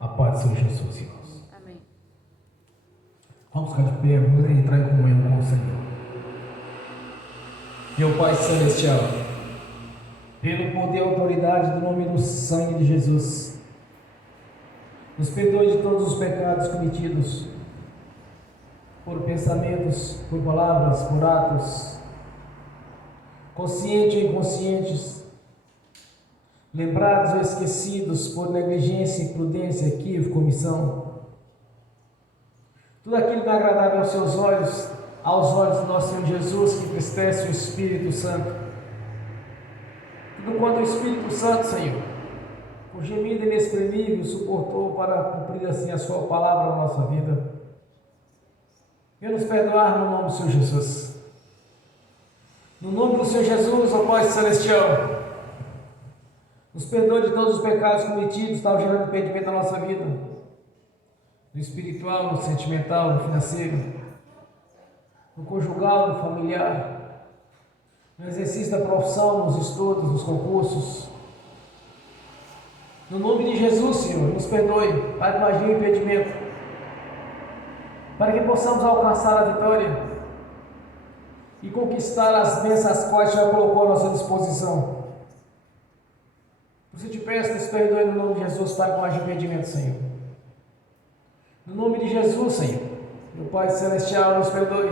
A paz do Senhor Jesus, irmãos. Amém. Vamos ficar de pé, vamos entrar em comunhão com o Senhor. Meu Pai Celestial, pelo poder e autoridade do nome do sangue de Jesus, nos perdoe de todos os pecados cometidos, por pensamentos, por palavras, por atos, conscientes ou inconscientes, lembrados ou esquecidos por negligência, imprudência, equívoco, omissão. Tudo aquilo que é agradável aos seus olhos, aos olhos do nosso Senhor Jesus, que entristece o Espírito Santo. Tudo quanto o Espírito Santo, Senhor, com gemido inexprimível, suportou para cumprir assim a sua palavra na nossa vida. Venha nos perdoar no nome do Senhor Jesus. No nome do Senhor Jesus, ó Pai Celestial, nos perdoe de todos os pecados cometidos, está gerando impedimento na nossa vida, no espiritual, no sentimental, no financeiro, no conjugal, no familiar, no exercício da profissão, nos estudos, nos concursos. No nome de Jesus, Senhor, nos perdoe, Pai, imagine o impedimento, para que possamos alcançar a vitória e conquistar as bênçãos as quais já colocou à nossa disposição. Por isso eu te peço, nos perdoe no nome de Jesus, Pai, com arrependimento, Senhor. No nome de Jesus, Senhor, meu Pai Celestial, nos perdoe.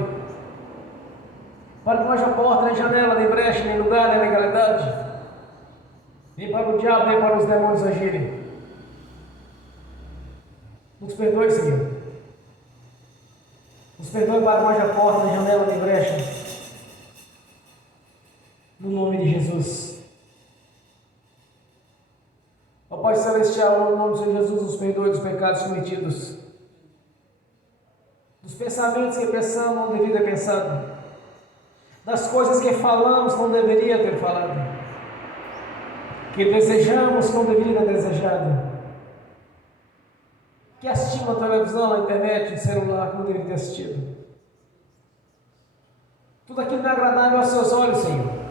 Para que não haja porta, nem janela, nem brecha, nem lugar, nem legalidade, nem para o diabo, nem para os demônios agirem. Nos perdoe, Senhor. Nos perdoe para que não haja porta, nem janela, nem brecha. No nome de Jesus. Ó Pai Celestial, no nome do Senhor Jesus, nos perdoe dos pecados cometidos, dos pensamentos que pensamos não deveria ter pensado, das coisas que falamos não deveria ter falado, que desejamos que não deveria ter desejado, que assistimos na televisão, na internet, no celular, que não deveria ter assistido. Tudo aquilo não é agradável aos seus olhos, Senhor.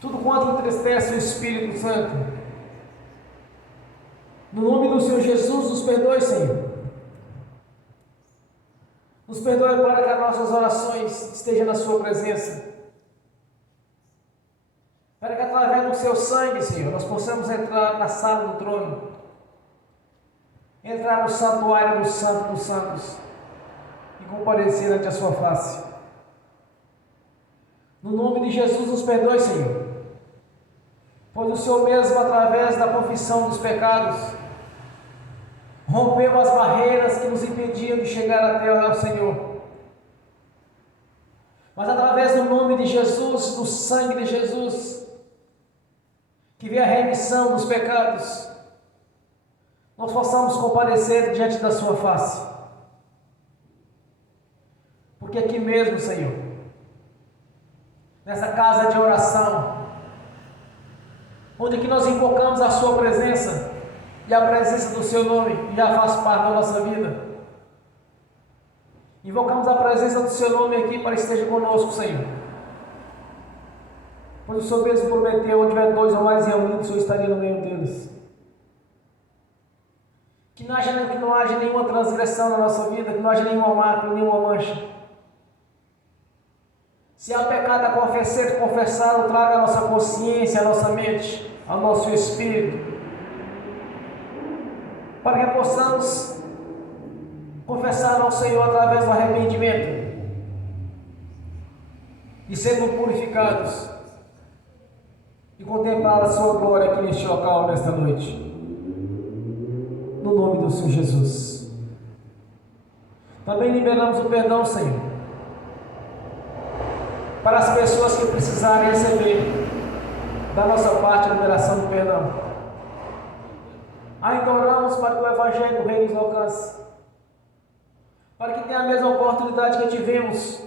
Tudo quanto entristece o Espírito Santo. No nome do Senhor Jesus, nos perdoe, Senhor. Nos perdoe para que as nossas orações estejam na sua presença. Para que através do seu sangue, Senhor, nós possamos entrar na sala do trono. Entrar no santuário do Santo dos Santos e comparecer ante a sua face. No nome de Jesus, nos perdoe, Senhor. Pois o Senhor mesmo, através da confissão dos pecados, rompeu as barreiras que nos impediam de chegar até ao Senhor. Mas através do nome de Jesus, do sangue de Jesus, que vê a remissão dos pecados, nós possamos comparecer diante da sua face. Porque aqui mesmo, Senhor, nessa casa de oração, onde que nós invocamos a sua presença e a presença do seu nome, que já faz parte da nossa vida. Invocamos a presença do seu nome aqui para que esteja conosco, Senhor. Pois o Senhor mesmo prometeu, onde tiver dois ou mais reunidos, o Senhor estaria no meio deles. Que não haja nenhuma transgressão na nossa vida, que não haja nenhuma mácula, nenhuma mancha. Se há pecado a confessar, traga a nossa consciência, a nossa mente, ao nosso espírito, para que possamos confessar ao Senhor através do arrependimento e sermos purificados e contemplar a sua glória aqui neste local, nesta noite, no nome do Senhor Jesus. Também liberamos o perdão, Senhor, para as pessoas que precisarem receber da nossa parte a liberação do perdão. Ainda oramos para que o Evangelho do Reino nos alcance, para que tenha a mesma oportunidade que tivemos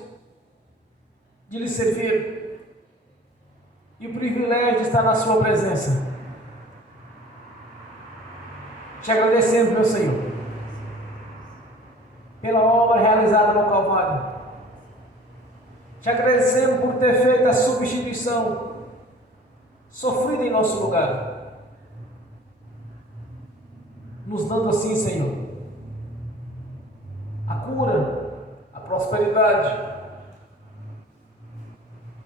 de lhe servir e o privilégio de estar na sua presença. Te agradecemos, meu Senhor, pela obra realizada no Calvário. Te agradecemos por ter feito a substituição sofrida em nosso lugar. nos dando assim, Senhor, a cura, a prosperidade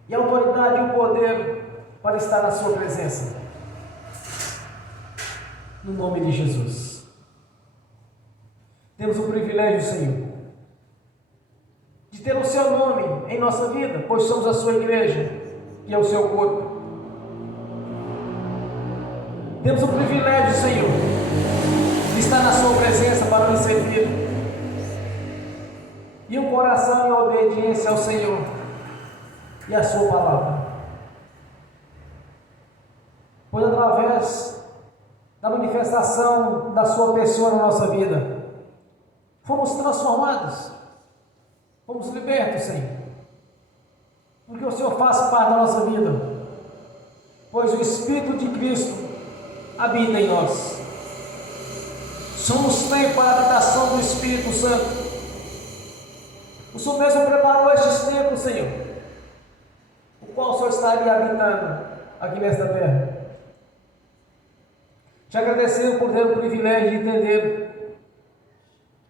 e a autoridade e o poder para estar na sua presença. No nome de Jesus. Temos o privilégio, Senhor, de ter o seu nome em nossa vida, pois somos a sua igreja e é o seu corpo. Temos o privilégio, Senhor, de estar na sua presença para nos servir. E um coração em obediência ao Senhor e à sua palavra. Pois através da manifestação da sua pessoa na nossa vida, fomos transformados, fomos libertos, Senhor. Porque o Senhor faz parte da nossa vida, pois o Espírito de Cristo habita em nós. Somos templo para a habitação do Espírito Santo. O Senhor mesmo preparou estes templos, Senhor, o qual o Senhor estaria habitando aqui nesta terra. Te agradecemos por ter o privilégio de entender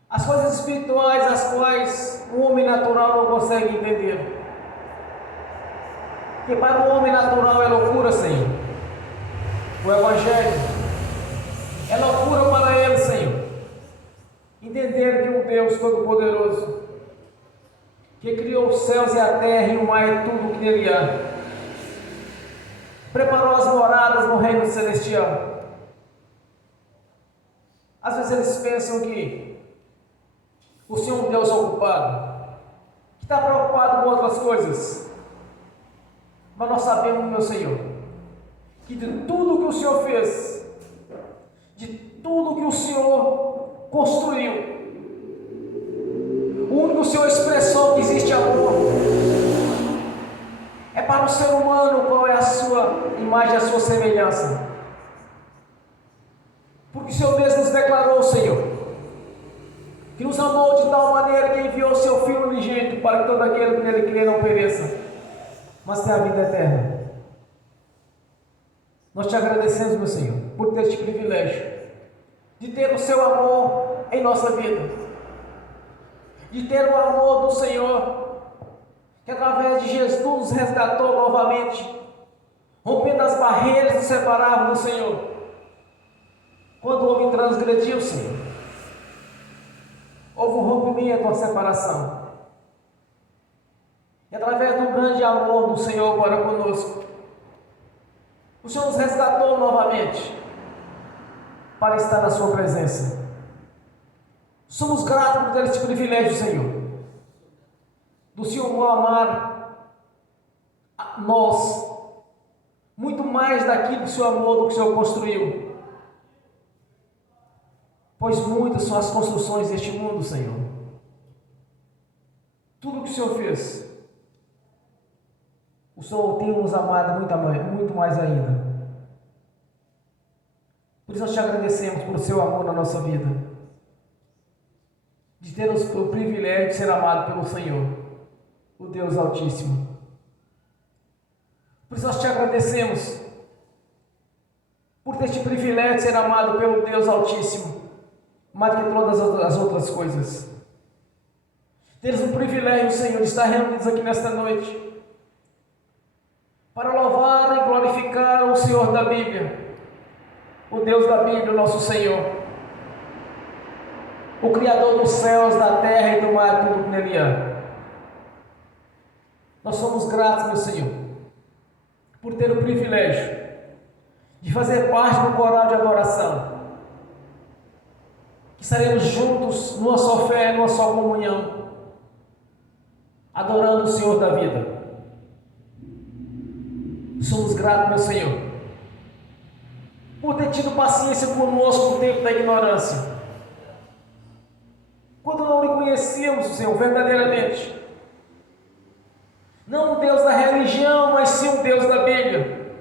as coisas espirituais, as quais o homem natural não consegue entender. Porque para o homem natural é loucura, Senhor. O Evangelho é loucura para ele, Senhor. Entender que um Deus Todo-Poderoso, que criou os céus e a terra e o mar e tudo o que nele há, preparou as moradas no reino celestial. Às vezes eles pensam que o Senhor é um Deus ocupado, que está preocupado com outras coisas. Mas nós sabemos, meu Senhor, que de tudo que o Senhor fez, de tudo que o Senhor construiu, o único que o Senhor expressou que existe amor é para o ser humano, qual é a sua imagem, a sua semelhança. Porque o Senhor mesmo nos declarou, Senhor, que nos amou de tal maneira que enviou o seu Filho unigênito para que todo aquele que nele crê não pereça, mas tenha a vida eterna. Nós te agradecemos, meu Senhor, por ter este privilégio de ter o seu amor em nossa vida, de ter o amor do Senhor, que através de Jesus nos resgatou novamente, rompendo as barreiras que nos separavam do Senhor. Quando o homem transgrediu, Senhor, houve um rompimento, uma separação. E através do grande amor do Senhor para conosco, o Senhor nos resgatou novamente para estar na sua presença. Somos gratos por ter este privilégio, Senhor, do Senhor amar a nós muito mais daquilo que o Senhor amou, do que o Senhor construiu. Pois muitas são as construções deste mundo, Senhor. Tudo que o Senhor fez, o Senhor tem nos amado muito mais ainda. Por isso nós te agradecemos por seu amor na nossa vida, de termos o privilégio de ser amado pelo Senhor, o Deus Altíssimo. Por isso nós te agradecemos por ter este privilégio de ser amado pelo Deus Altíssimo, mais do que todas as outras coisas. Temos o privilégio, Senhor, de estar reunidos aqui nesta noite para louvar e glorificar o Senhor da Bíblia, o Deus da Bíblia, o nosso Senhor, o Criador dos céus, da terra e do mar, tudo que nele há. Nós somos gratos, meu Senhor, por ter o privilégio de fazer parte do coral de adoração, que estaremos juntos numa só fé, numa só comunhão, adorando o Senhor da vida. Somos gratos, meu Senhor, por ter tido paciência conosco no tempo da ignorância, quando não lhe conhecíamos, Senhor, verdadeiramente. Não um Deus da religião, mas sim um Deus da Bíblia,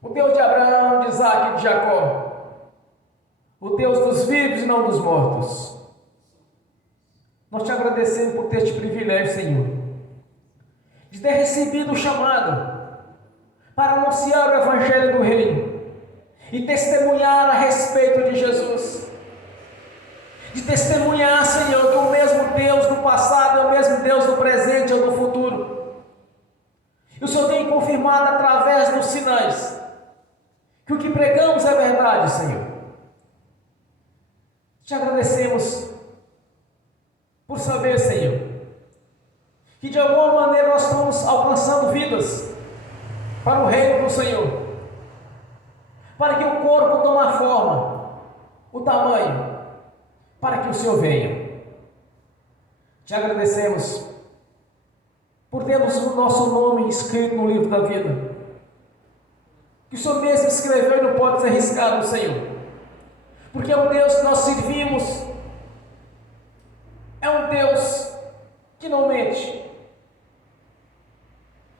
o Deus de Abraão, de Isaac e de Jacó, o Deus dos vivos e não dos mortos. Nós te agradecemos por ter este privilégio, Senhor, de ter recebido o chamado para anunciar o Evangelho do Reino e testemunhar a respeito de Jesus, de testemunhar, Senhor, que o mesmo Deus do passado é o mesmo Deus do presente e do futuro. E o Senhor tem confirmado através dos sinais que o que pregamos é verdade, Senhor. Te agradecemos por saber, Senhor, que de alguma maneira nós estamos alcançando vidas para o reino do Senhor, para que o corpo tome a forma, o tamanho, para que o Senhor venha. Te agradecemos por termos o nosso nome escrito no livro da vida, que o Senhor mesmo escreveu e não pode ser riscado, Senhor, porque é o Deus que nós servimos, é um Deus que não mente,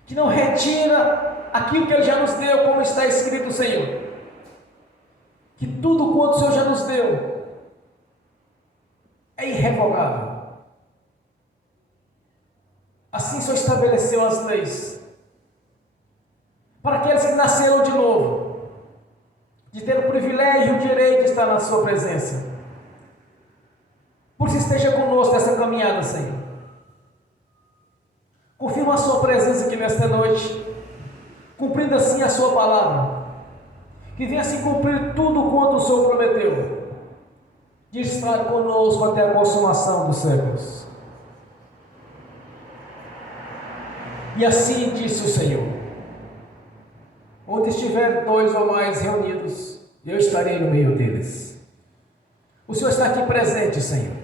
que não retira aquilo que Ele já nos deu, como está escrito, Senhor, que tudo quanto o Senhor já nos deu é irrevogável. Assim o Senhor estabeleceu as leis para aqueles que nasceram de novo, de ter o privilégio e o direito de estar na sua presença. Por isso esteja conosco nessa caminhada, Senhor. Confirma a sua presença aqui nesta noite, cumprindo assim a sua palavra, que venha se cumprir tudo quanto o Senhor prometeu, de estar conosco até a consumação dos séculos. E assim disse o Senhor: onde estiver 2 ou mais reunidos, eu estarei no meio deles. O Senhor está aqui presente, Senhor.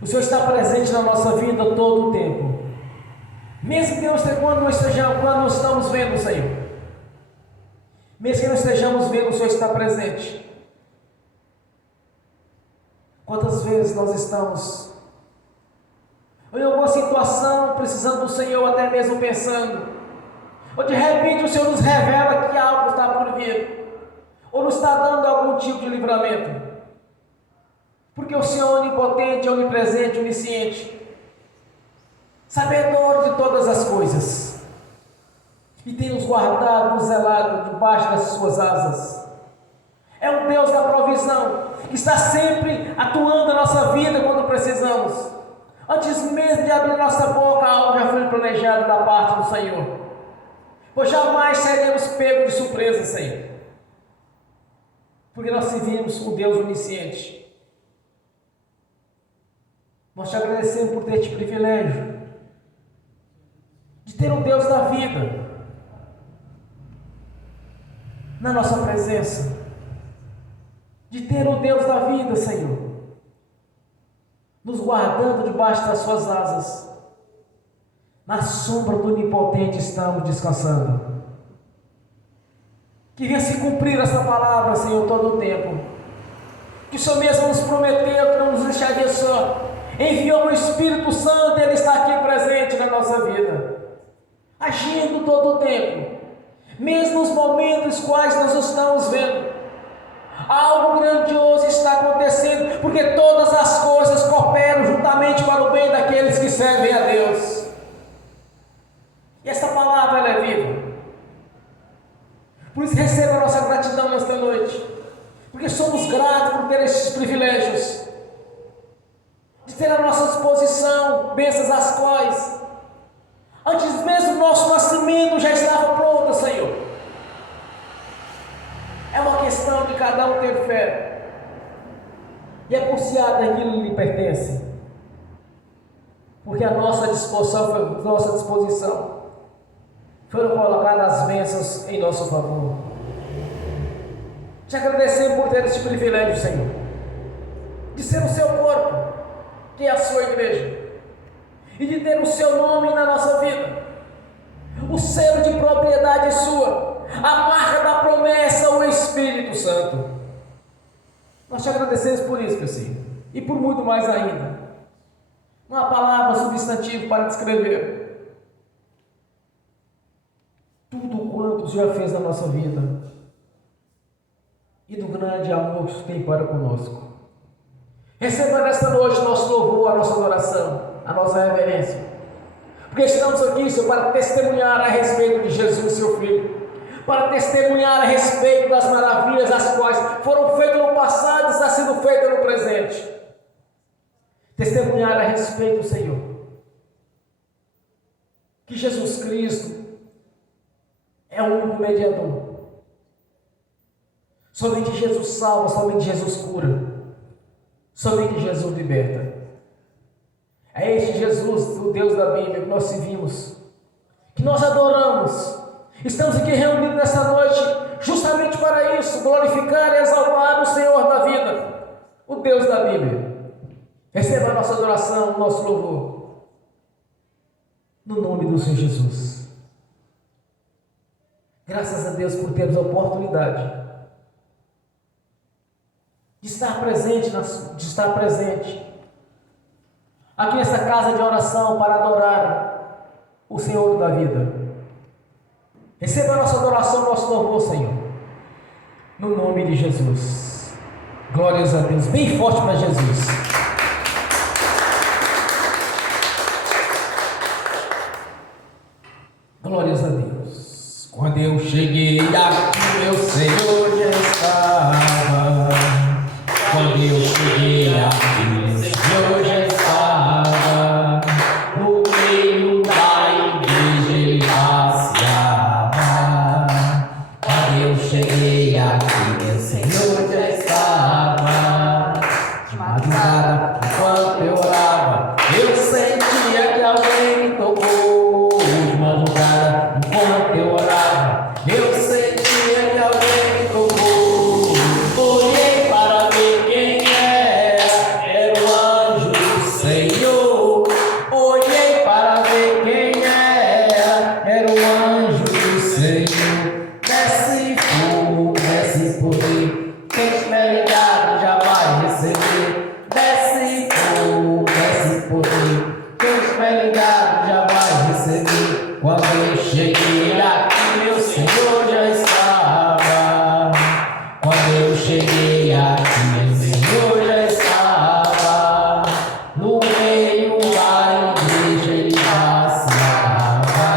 O Senhor está presente na nossa vida todo o tempo. Mesmo que quando não estamos vendo, Senhor, mesmo que não estejamos vendo, o Senhor está presente. Quantas vezes nós estamos em alguma situação precisando do Senhor, até mesmo pensando, ou de repente o Senhor nos revela que algo está por vir, ou nos está dando algum tipo de livramento, porque o Senhor é onipotente, onipresente, onisciente, sabedor de todas as coisas, e tem nos guardado, nos zelado debaixo das suas asas. É um Deus da provisão, que está sempre atuando na nossa vida quando precisamos. Antes mesmo de abrir nossa boca, algo já foi planejado da parte do Senhor, pois jamais seremos pegos de surpresa, Senhor, porque nós servimos um Deus onisciente. Nós te agradecemos por ter este privilégio de ter o Deus da vida na nossa presença, de ter o Deus da vida, Senhor, nos guardando debaixo das suas asas. Na sombra do Onipotente estamos descansando. Que venha se cumprir essa palavra, Senhor, todo o tempo, que o Senhor mesmo nos prometeu que não nos deixaria só. Enviou o Espírito Santo, Ele está aqui presente na nossa vida, agindo todo o tempo, mesmo nos momentos quais nós estamos vendo. Algo grandioso está acontecendo, porque todas as coisas cooperam juntamente para o bem daqueles que servem a Deus. E essa palavra ela é viva. Por isso receba a nossa gratidão nesta noite, porque somos gratos por ter esses privilégios, de ter à nossa disposição bênçãos as quais, antes mesmo do nosso nascimento, já estava pronta, Senhor. É uma questão de cada um ter fé e é confiar daquilo que lhe pertence, porque a nossa disposição foram colocadas as bênçãos em nosso favor. Te agradecemos por ter este privilégio, Senhor, de ser o seu corpo, que é a sua igreja, e de ter o seu nome na nossa vida, o selo de propriedade sua, a marca da promessa, o Espírito Santo. Nós te agradecemos por isso, meu Senhor, e por muito mais ainda. Uma palavra substantiva para descrever tudo quanto o Senhor fez na nossa vida e do grande amor que tem para conosco. Receba nesta noite nosso louvor, a nossa adoração, a nossa reverência, porque estamos aqui, Senhor, para testemunhar a respeito de Jesus, seu Filho, para testemunhar a respeito das maravilhas as quais foram feitas no passado e está sendo feita no presente. Testemunhar a respeito, Senhor, que Jesus Cristo é o único mediador. Somente Jesus salva, somente Jesus cura, somente Jesus liberta. É este Jesus, o Deus da Bíblia, que nós servimos, que nós adoramos. Estamos aqui reunidos nessa noite justamente para isso, glorificar e exaltar o Senhor da vida, o Deus da Bíblia. Receba a nossa adoração, o nosso louvor, no nome do Senhor Jesus. Graças a Deus por termos a oportunidade de estar presente aqui nessa casa de oração para adorar o Senhor da vida. Receba a nossa adoração, nosso louvor, Senhor, no nome de Jesus. Glórias a Deus, bem forte para Jesus. Glórias a Deus. Quando eu cheguei aqui, meu Senhor já estava. Quando eu cheguei aqui, meu Senhor já estava. No meio da igreja ele passeava. Quando eu cheguei aqui, meu Senhor já estava. De madrugada, enquanto eu orava, eu sentia que alguém me tocou. De madrugada, enquanto eu orava, eu sentia que alguém me tocou. Olhei para ver quem era o anjo do Senhor. Olhei para ver quem era o anjo do Senhor. Desce fogo, desce poder, quem estiver ligado já vai receber. Desce fogo, desce poder, quem estiver ligado já vai receber. Quando eu cheguei aqui, meu Senhor já estava. Quando eu cheguei aqui, meu Senhor já estava. No meio da igreja ele passeava.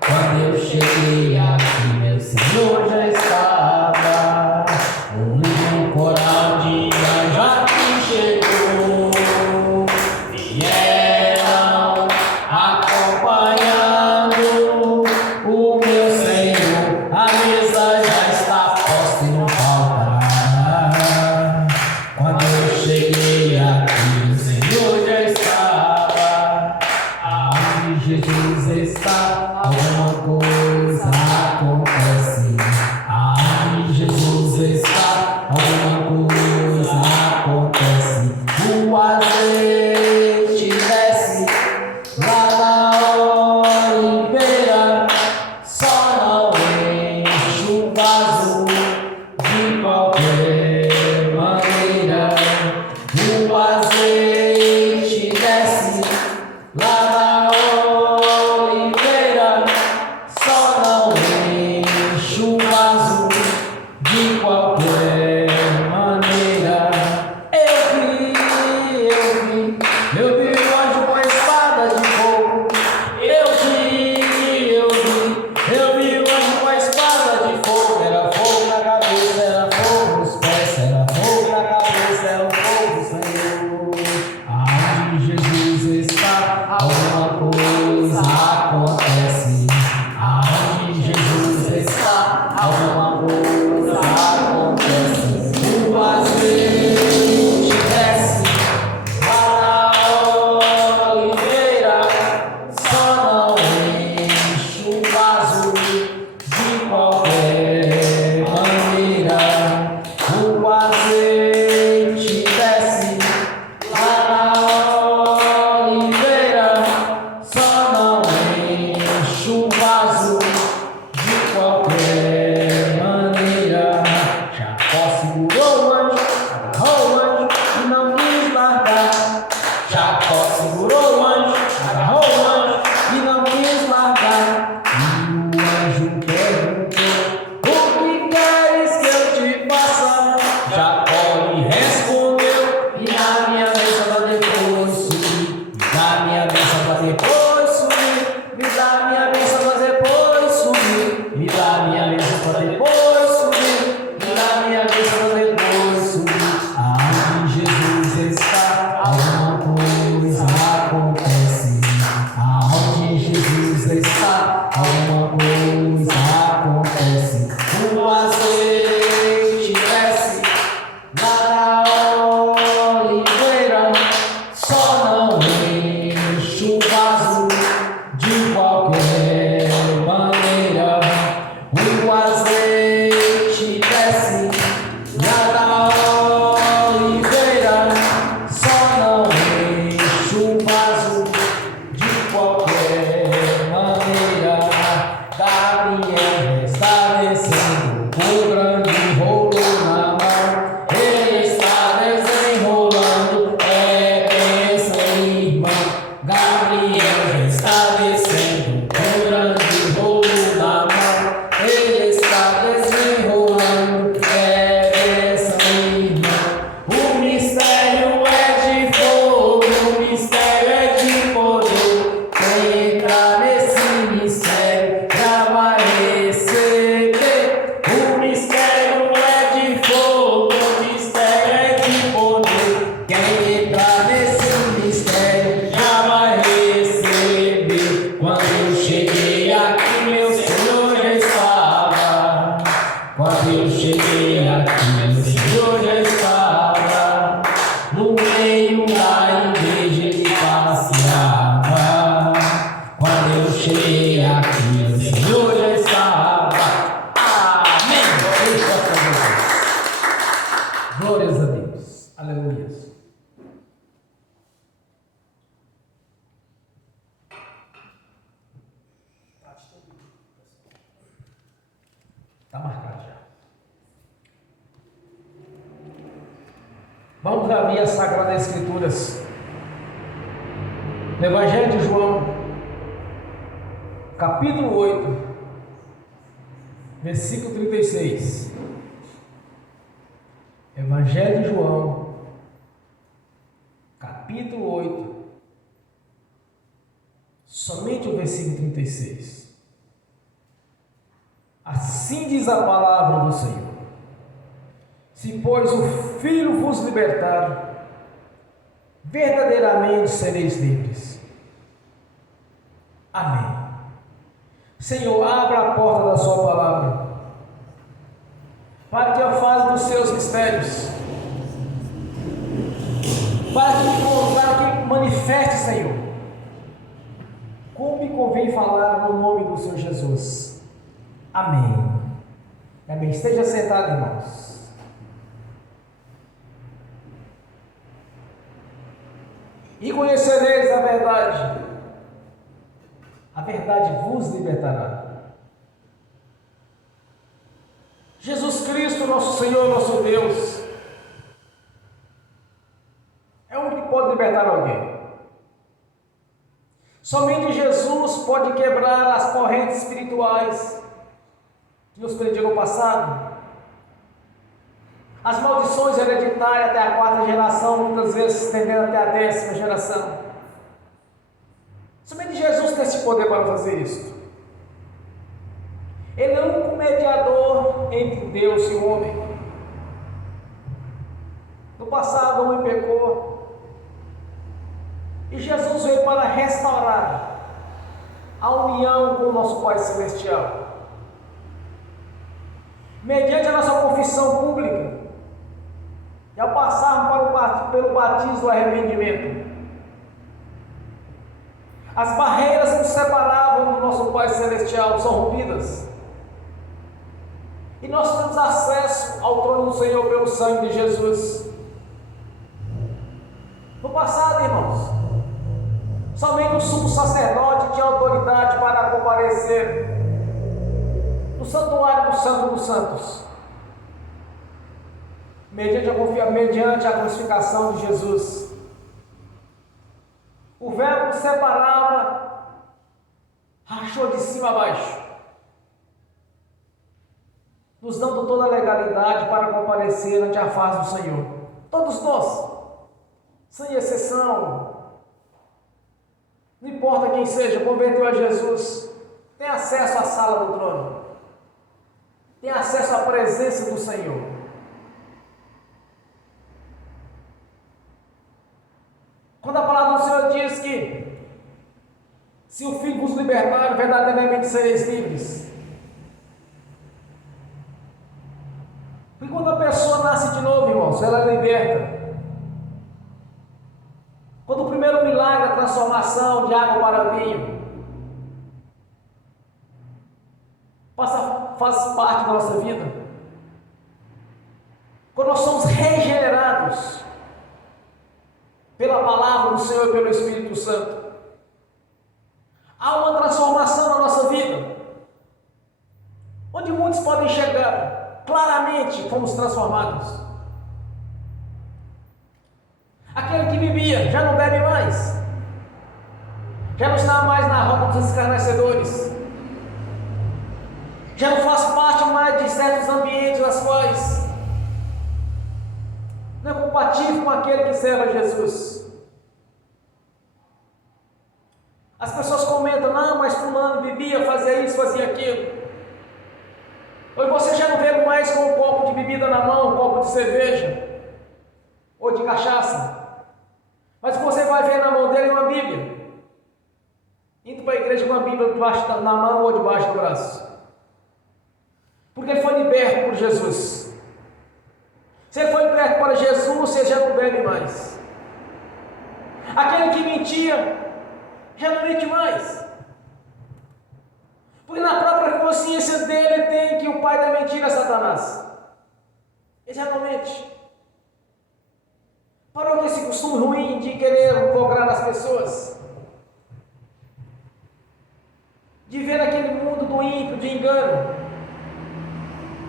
Quando eu cheguei aqui, meu Senhor já estava. Um coral de anjos aqui chegou. Vieram acompanhando o meu Senhor. A mesa já está posta e não faltará. Quando eu cheguei aqui, o Senhor já estava. Aonde Jesus está, alguma coisa acontece. Aonde Jesus está, alguma coisa acontece. O azeite desce lá na oliveira, só não enche o vaso de qualquer maneira. O azeite desce lá na oliveira, só não enche o vaso de qualquer maneira. Eu vi o anjo com a espada de fogo. Eu vi o anjo com a espada de fogo. Era fogo na cabeça, era fogo nos Glórias a Deus. Aleluia. Está marcado já. Vamos abrir as Sagradas Escrituras. No Evangelho de João, capítulo 8, versículo 36. Evangelho de João, capítulo 8, somente o versículo 36. Assim diz a palavra do Senhor: se, pois, o Filho vos libertar, verdadeiramente sereis livres. Amém. Senhor, abra a porta da sua palavra, para que eu fale dos seus mistérios, para que manifeste, Senhor, como me convém falar no nome do Senhor Jesus. Amém. Amém. Esteja sentado, irmãos. E conhecereis a verdade vos libertará. Jesus Cristo, nosso Senhor, nosso Deus, é o único que pode libertar alguém. Somente Jesus pode quebrar as correntes espirituais que nos prendiam no passado, as maldições hereditárias até a 4ª geração, muitas vezes estendendo até a 10ª geração. Somente Jesus tem esse poder para fazer isso. Ele é o único mediador entre Deus e o homem. No passado o homem pecou, e Jesus veio para restaurar a união com o nosso Pai Celestial. Mediante a nossa confissão pública, e ao passarmos pelo batismo do arrependimento, as barreiras que nos separavam do nosso Pai Celestial são rompidas, e nós temos acesso ao trono do Senhor pelo sangue de Jesus. No passado, irmãos, somente o sumo sacerdote tinha autoridade para comparecer no santuário do Santo dos Santos, mediante a crucificação de Jesus. O véu que separava rachou de cima a baixo, nos dando toda a legalidade para comparecer ante a face do Senhor. Todos nós, sem exceção, não importa quem seja, converteu a Jesus, tem acesso à sala do trono, tem acesso à presença do Senhor. Quando a palavra do Senhor diz que se o Filho vos libertar, verdadeiramente sereis livres. Porque quando a pessoa nasce de novo, irmãos, ela é liberta. Quando o primeiro milagre, a transformação de água para vinho, faz parte da nossa vida. Quando nós somos regenerados pela palavra do Senhor e pelo Espírito Santo, há uma transformação na nossa vida, onde muitos podem enxergar claramente fomos transformados. Aquele que bebia já não bebe mais, já não está mais na roda dos escarnecedores, já não faz parte mais de certos ambientes nas quais não é compatível com aquele que serve a Jesus. As pessoas comentam: não, mas fulano bebia, fazia isso, fazia aquilo. Hoje você já não vê mais com um copo de bebida na mão, um copo de cerveja ou de cachaça, mas você vai ver na mão dele uma Bíblia, indo para a igreja com uma Bíblia na mão ou debaixo do braço, porque ele foi liberto por Jesus. Se ele foi liberto para Jesus, você já não bebe mais. Aquele que mentia já não mente mais, porque na própria consciência dele tem que o pai da mentira é Satanás. Ele já não mente. Parou com esse costume ruim de querer lograr as pessoas, de ver aquele mundo do ímpio, de engano.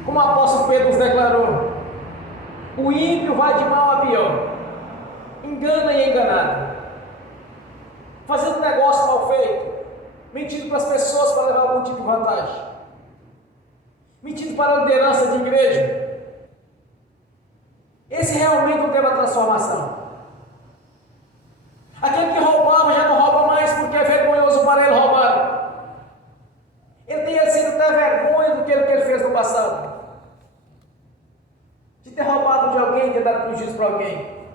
Como o apóstolo Pedro nos declarou, o ímpio vai de mal a pior, engana e é enganado, fazendo negócio mal feito, mentindo para as pessoas para levar algum tipo de vantagem, mentindo para a liderança de igreja. Esse realmente não teve a transformação. Aquele que roubava já não rouba mais porque é vergonhoso para ele roubar. Ele tem sido até vergonha do que ele fez no passado, de ter roubado de alguém, de ter dado prejuízo para alguém,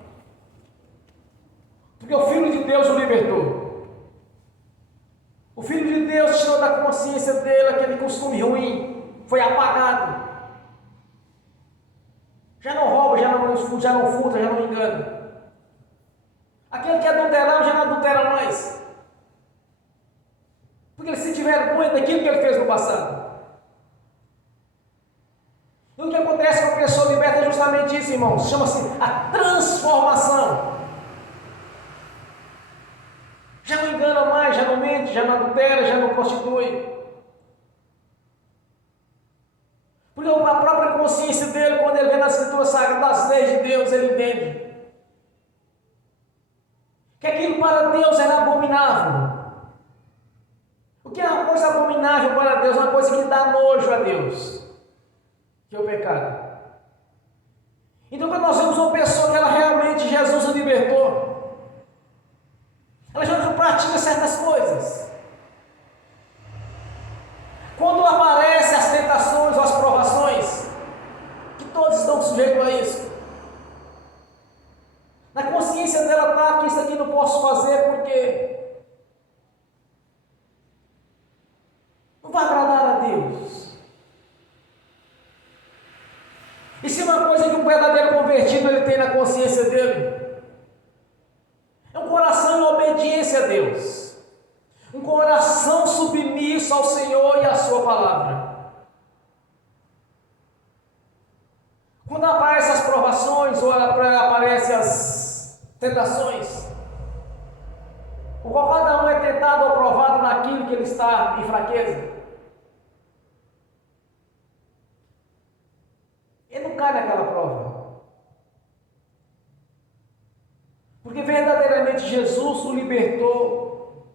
porque o Filho de Deus o libertou. O Filho de Deus tirou da consciência dele aquele costume ruim, foi apagado. Já não rouba, já não furta, já não engana. Aquele que adulterava já não adultera mais, porque ele sente vergonha daquilo que ele fez no passado. E o que acontece com a pessoa liberta é justamente isso, irmãos. Chama-se a transformação. Já não engana mais, já não mente, já não adultera, já não prostitui. Porque a própria consciência dele, quando ele vê nas escrituras sagradas, das leis de Deus, ele entende que aquilo para Deus era abominável. O que é uma coisa abominável para Deus? Uma coisa que dá nojo a Deus, que é o pecado. Então, quando nós vemos uma pessoa que ela realmente, Jesus a libertou, ela já não pratica certas coisas. Quando aparecem as tentações ou as provações, que todos estão sujeitos a isso, na consciência dela está que isso aqui não posso fazer porque não vai agradar a Deus. E se uma coisa que um verdadeiro convertido ele tem na consciência dele, é um coração em obediência a Deus, um coração submisso ao Senhor e à sua palavra. Quando aparecem as provações ou aparecem as tentações, o qual cada um é tentado ou provado naquilo que ele está em fraqueza, ele não cai naquela prova, porque verdadeiramente Jesus o libertou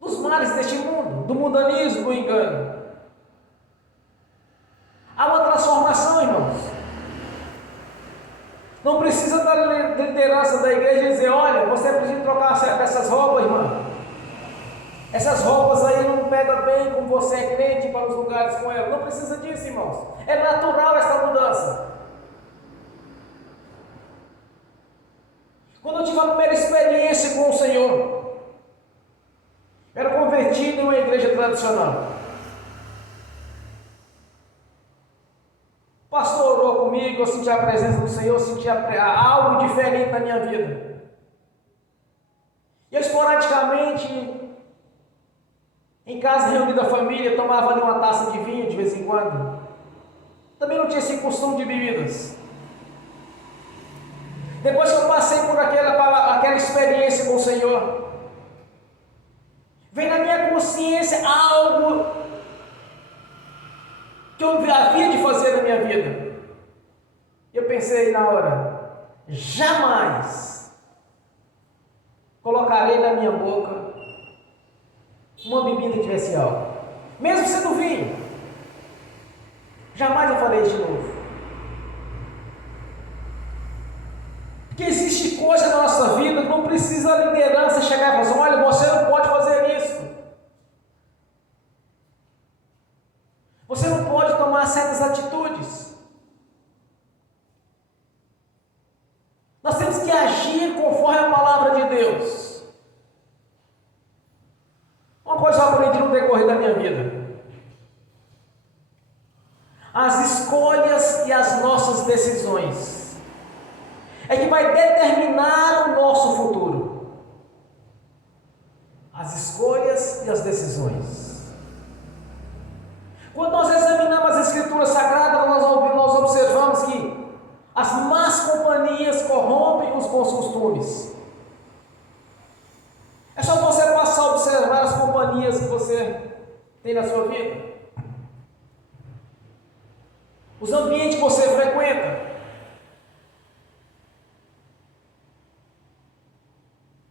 dos males deste mundo, do mundanismo, do engano. Há uma transformação, irmãos. Não precisa da liderança da igreja dizer: olha, você precisa trocar essas roupas, irmã. Essas roupas aí não pegam bem com você é crente para os lugares com ela. Não precisa disso, irmãos. É natural essa mudança. Quando eu tive a primeira experiência com o Senhor, era convertido em uma igreja tradicional. O pastor orou comigo, eu senti a presença do Senhor, eu senti algo diferente na minha vida. E eu esporadicamente, em casa reunida a família, tomava ali uma taça de vinho de vez em quando. Também não tinha esse costume de bebidas. Depois que eu passei por aquela experiência com o Senhor, veio na minha consciência algo que eu havia de fazer na minha vida. Eu pensei na hora: jamais colocarei na minha boca uma bebida que tivesse álcool, mesmo sendo vinho. Jamais eu farei isso de novo. Porque existe coisa na nossa vida que não precisa a liderança chegar e falar assim: olha, você não pode fazer isso. Você não pode tomar certas atitudes. Nós temos que agir conforme a palavra de Deus. Uma coisa eu aprendi no decorrer da minha vida: as escolhas e as nossas decisões é que vai determinar o nosso futuro. As escolhas e as decisões. Quando nós examinamos as Escrituras Sagradas, nós observamos que as más más companhias corrompem os bons costumes. É só você passar a observar as companhias que você tem na sua vida. Os ambientes que você frequenta.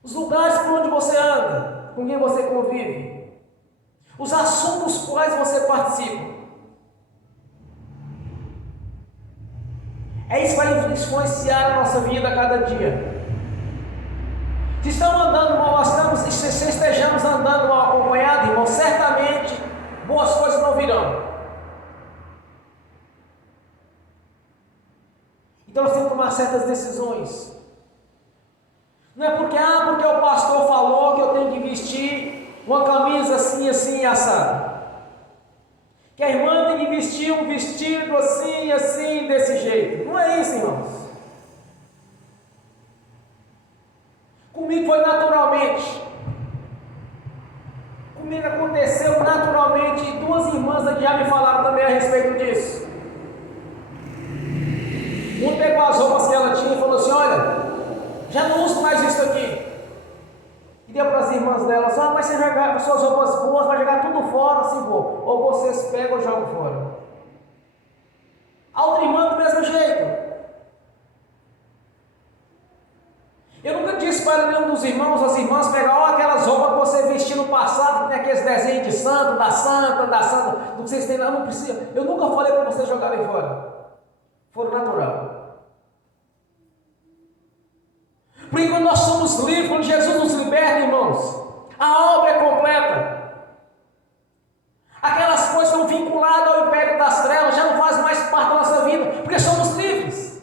Os lugares por onde você anda, com quem você convive. Os assuntos quais você participa. É isso que vai influenciar a nossa vida a cada dia. Se estamos andando mal, se estejamos andando mal acompanhados, irmão, certamente boas coisas não virão. Então nós temos que tomar certas decisões. Não é porque o pastor falou que eu tenho que vestir uma camisa assim, assim, assado. Que a irmã tem que vestir um vestido assim, assim, desse jeito. Não é isso, irmãos. Comigo foi naturalmente. Comigo aconteceu naturalmente. E duas irmãs aqui já me falaram também a respeito disso. Um pegou as roupas que ela tinha e falou assim: olha, já não uso mais isso aqui. E deu para as irmãs dela: mas você jogar suas roupas boas, vai jogar tudo fora, assim, vou. Ou vocês pegam ou jogam fora. A outra irmã do mesmo jeito. Eu nunca disse para nenhum dos irmãos, as irmãs, pegar aquelas roupas que você vestiu no passado, que tem aqueles desenhos de santo, da santa, do que vocês têm lá, não precisa. Eu nunca falei para vocês jogarem fora. Foram natural. Porque quando nós somos livres, quando Jesus nos liberta, irmãos, a obra é completa. Aquelas coisas que estão vinculadas ao império das trevas já não fazem mais parte da nossa vida, porque somos livres.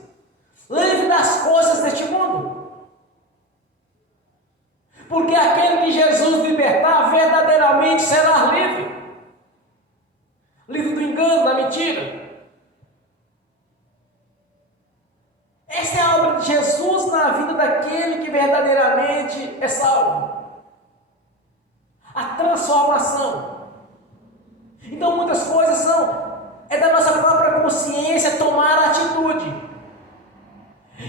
Livres das coisas deste mundo. Porque aquele que Jesus libertar verdadeiramente será livre. Livre do engano, da mentira. Essa é a obra de Jesus na vida daquele que verdadeiramente é salvo. A transformação. Então muitas coisas é da nossa própria consciência tomar a atitude.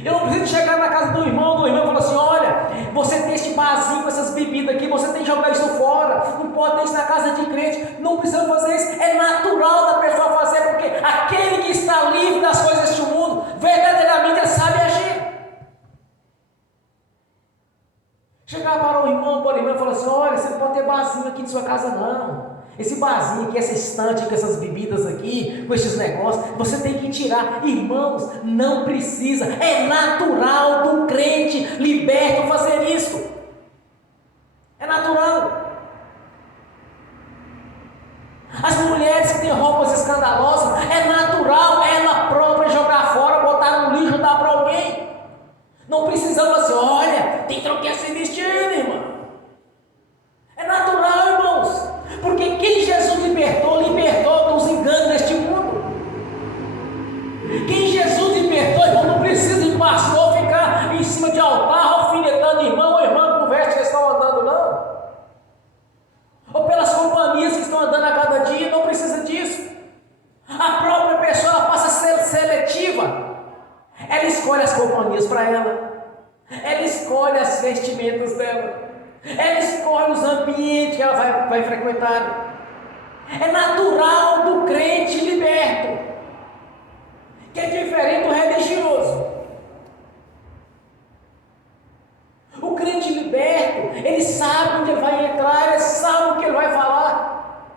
Eu não preciso chegar na casa do irmão e falar assim: olha, você tem este barzinho com essas bebidas aqui, você tem que jogar isso fora, não pode ter isso na casa de crente. Não precisa fazer isso, é natural da pessoa fazer, porque aquele que está livre das coisas deste mundo, verdadeiramente ele sabe agir. Chegar para o irmão e falar assim: olha, você não pode ter barzinho aqui na sua casa não. Esse barzinho aqui, essa estante com essas bebidas aqui, com esses negócios, você tem que tirar. Irmãos, não precisa. É natural do crente liberto fazer isso. É natural. As mulheres que têm roupas escandalosas, é natural ela própria jogar fora, botar no lixo, dar para alguém. Não precisamos assim: olha, tem que trocar esse vestido, irmão. É natural, irmãos. Porque quem Jesus libertou dos enganos deste mundo. Quem Jesus libertou, irmão, não precisa de pastor ficar em cima de altar, alfinetando irmão ou irmã com veste que estão andando, não. Ou pelas companhias que estão andando a cada dia, não precisa disso. A própria pessoa ela passa a ser seletiva. Ela escolhe as companhias para ela. Ela escolhe as vestimentas dela. Ela escolhe os ambientes que ela vai frequentar. É natural do crente liberto, que é diferente do religioso. O crente liberto, ele sabe onde ele vai entrar, ele sabe o que ele vai falar.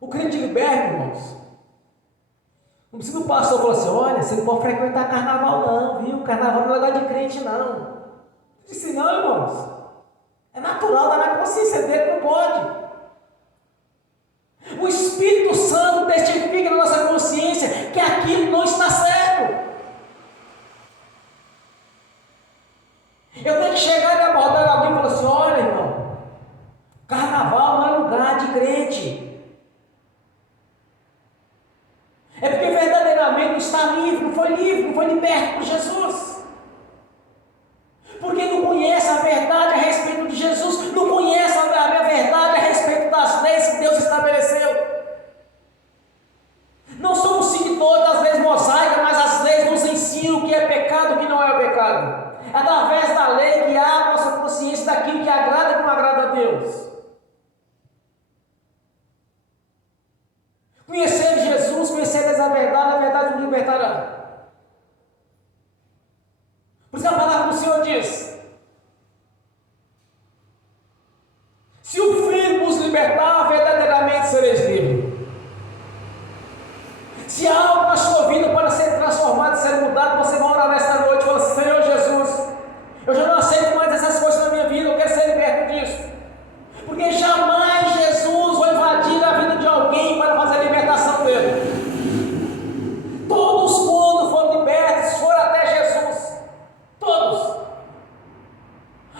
O crente liberto, irmãos, não precisa do pastor falar assim: olha, você não pode frequentar carnaval não, viu? Carnaval não é lugar de crente não. Não disse não, irmãos. É natural, está na consciência dele, não pode. O Espírito Santo testifica na nossa consciência que aquilo não está certo. Eu tenho que chegar e abordar alguém e falar assim: olha, irmão, carnaval não é lugar de crente. É porque verdadeiramente não está livre, não foi liberto por Jesus. Porque não conhece a verdade a respeito de Jesus, não conhece a verdade a respeito das leis que Deus estabeleceu. Deus. Conhecer Jesus, conhecer a verdade nos libertará. Por isso a palavra do Senhor diz: se o Filho vos libertar, verdadeiramente sereis livres. Se há algo na sua vida para ser transformado, ser mudado, você vai orar nesta noite e falar assim: Senhor Jesus, eu já não aceito mais essas coisas na minha vida, eu quero ser liberto disso. Porque jamais Jesus vai invadir a vida de alguém para fazer a libertação dele. Todos, quando foram libertos, foram até Jesus. Todos.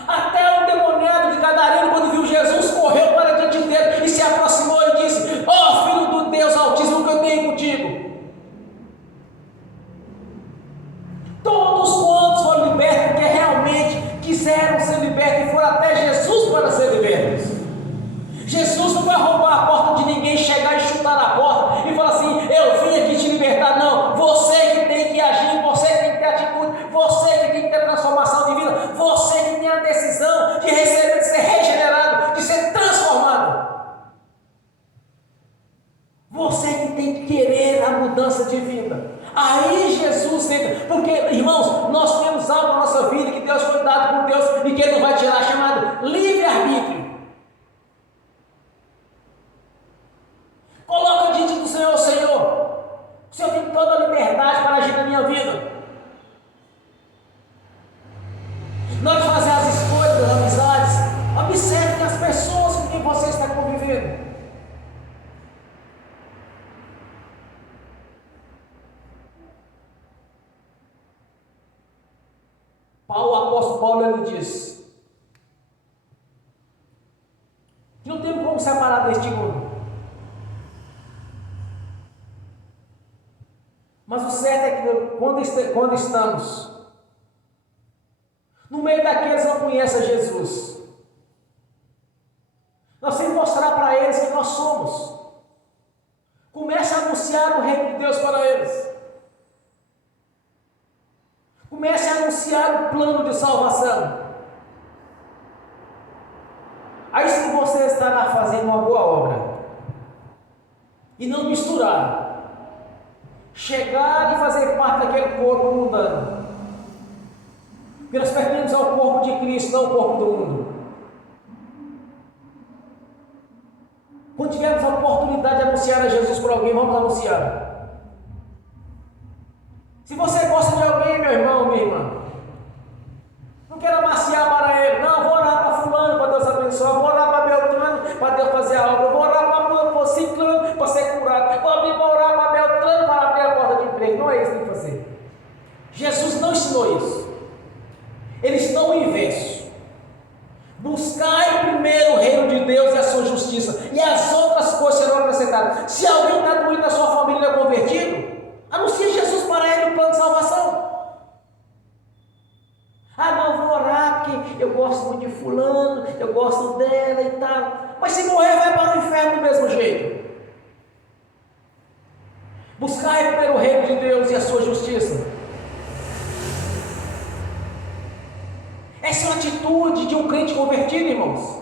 Até o demoniado de Gadareno, quando viu Jesus, correu para diante dele e se aproximou e disse: ó Filho do Deus Altíssimo, o que eu tenho contigo? Todos quantos foram libertos, porque realmente quiseram ser libertos e foram até Jesus para ser libertos. Jesus não vai roubar a porta de ninguém, chegar e chutar na porta e falar assim: eu vim aqui te libertar. Não, você que tem que agir, você que tem que ter atitude, você que tem que ter transformação de vida, você que tem a decisão de receber, de ser regenerado, de ser transformado. Você que tem que querer a mudança de vida. Aí Jesus entra, porque, irmãos, nós temos algo na nossa vida que Deus foi dado por Deus e que Ele não vai tirar, chamado livre-arbítrio. Coloca diante do Senhor: Senhor, o Senhor tem toda a liberdade para agir na minha vida. Na hora de fazer as escolhas das amizades, observe as pessoas com quem você está convivendo. O apóstolo Paulo, ele diz que não temos como separar deste mundo. Mas o certo é que quando estamos no meio daqueles que não conhecem Jesus, nós temos que mostrar para eles que nós somos. Comece a anunciar o reino de Deus para eles. Comece a anunciar o plano de salvação. Aí sim você estará fazendo uma boa obra. E não misturar. Chegar e fazer parte daquele corpo mundano. Porque nós pertencemos ao corpo de Cristo, não ao corpo do mundo. Quando tivermos a oportunidade de anunciar a Jesus para alguém, vamos anunciar. Se você gosta de alguém, meu irmão, minha irmã, não quero amaciar para ele. Não, vou orar para fulano, para Deus abençoar. Vou orar para Beltrano, para Deus fazer a obra. Vou orar para Ciclano, para ser curado. Vou orar para Beltrano, para abrir a porta de emprego. Não é isso que tem que fazer. Jesus não ensinou isso. Ele ensinou o inverso. Buscai primeiro o reino de Deus e a sua justiça, e as outras coisas serão acrescentadas. Se alguém está doente na sua família, é convertido, anuncie Jesus para ele o plano de salvação. Ah, não, vou orar porque eu gosto muito de fulano, eu gosto dela e tal. Mas se morrer, vai para o inferno do mesmo jeito. Buscai primeiro o reino de Deus e a sua justiça. Essa é uma atitude de um crente convertido, irmãos.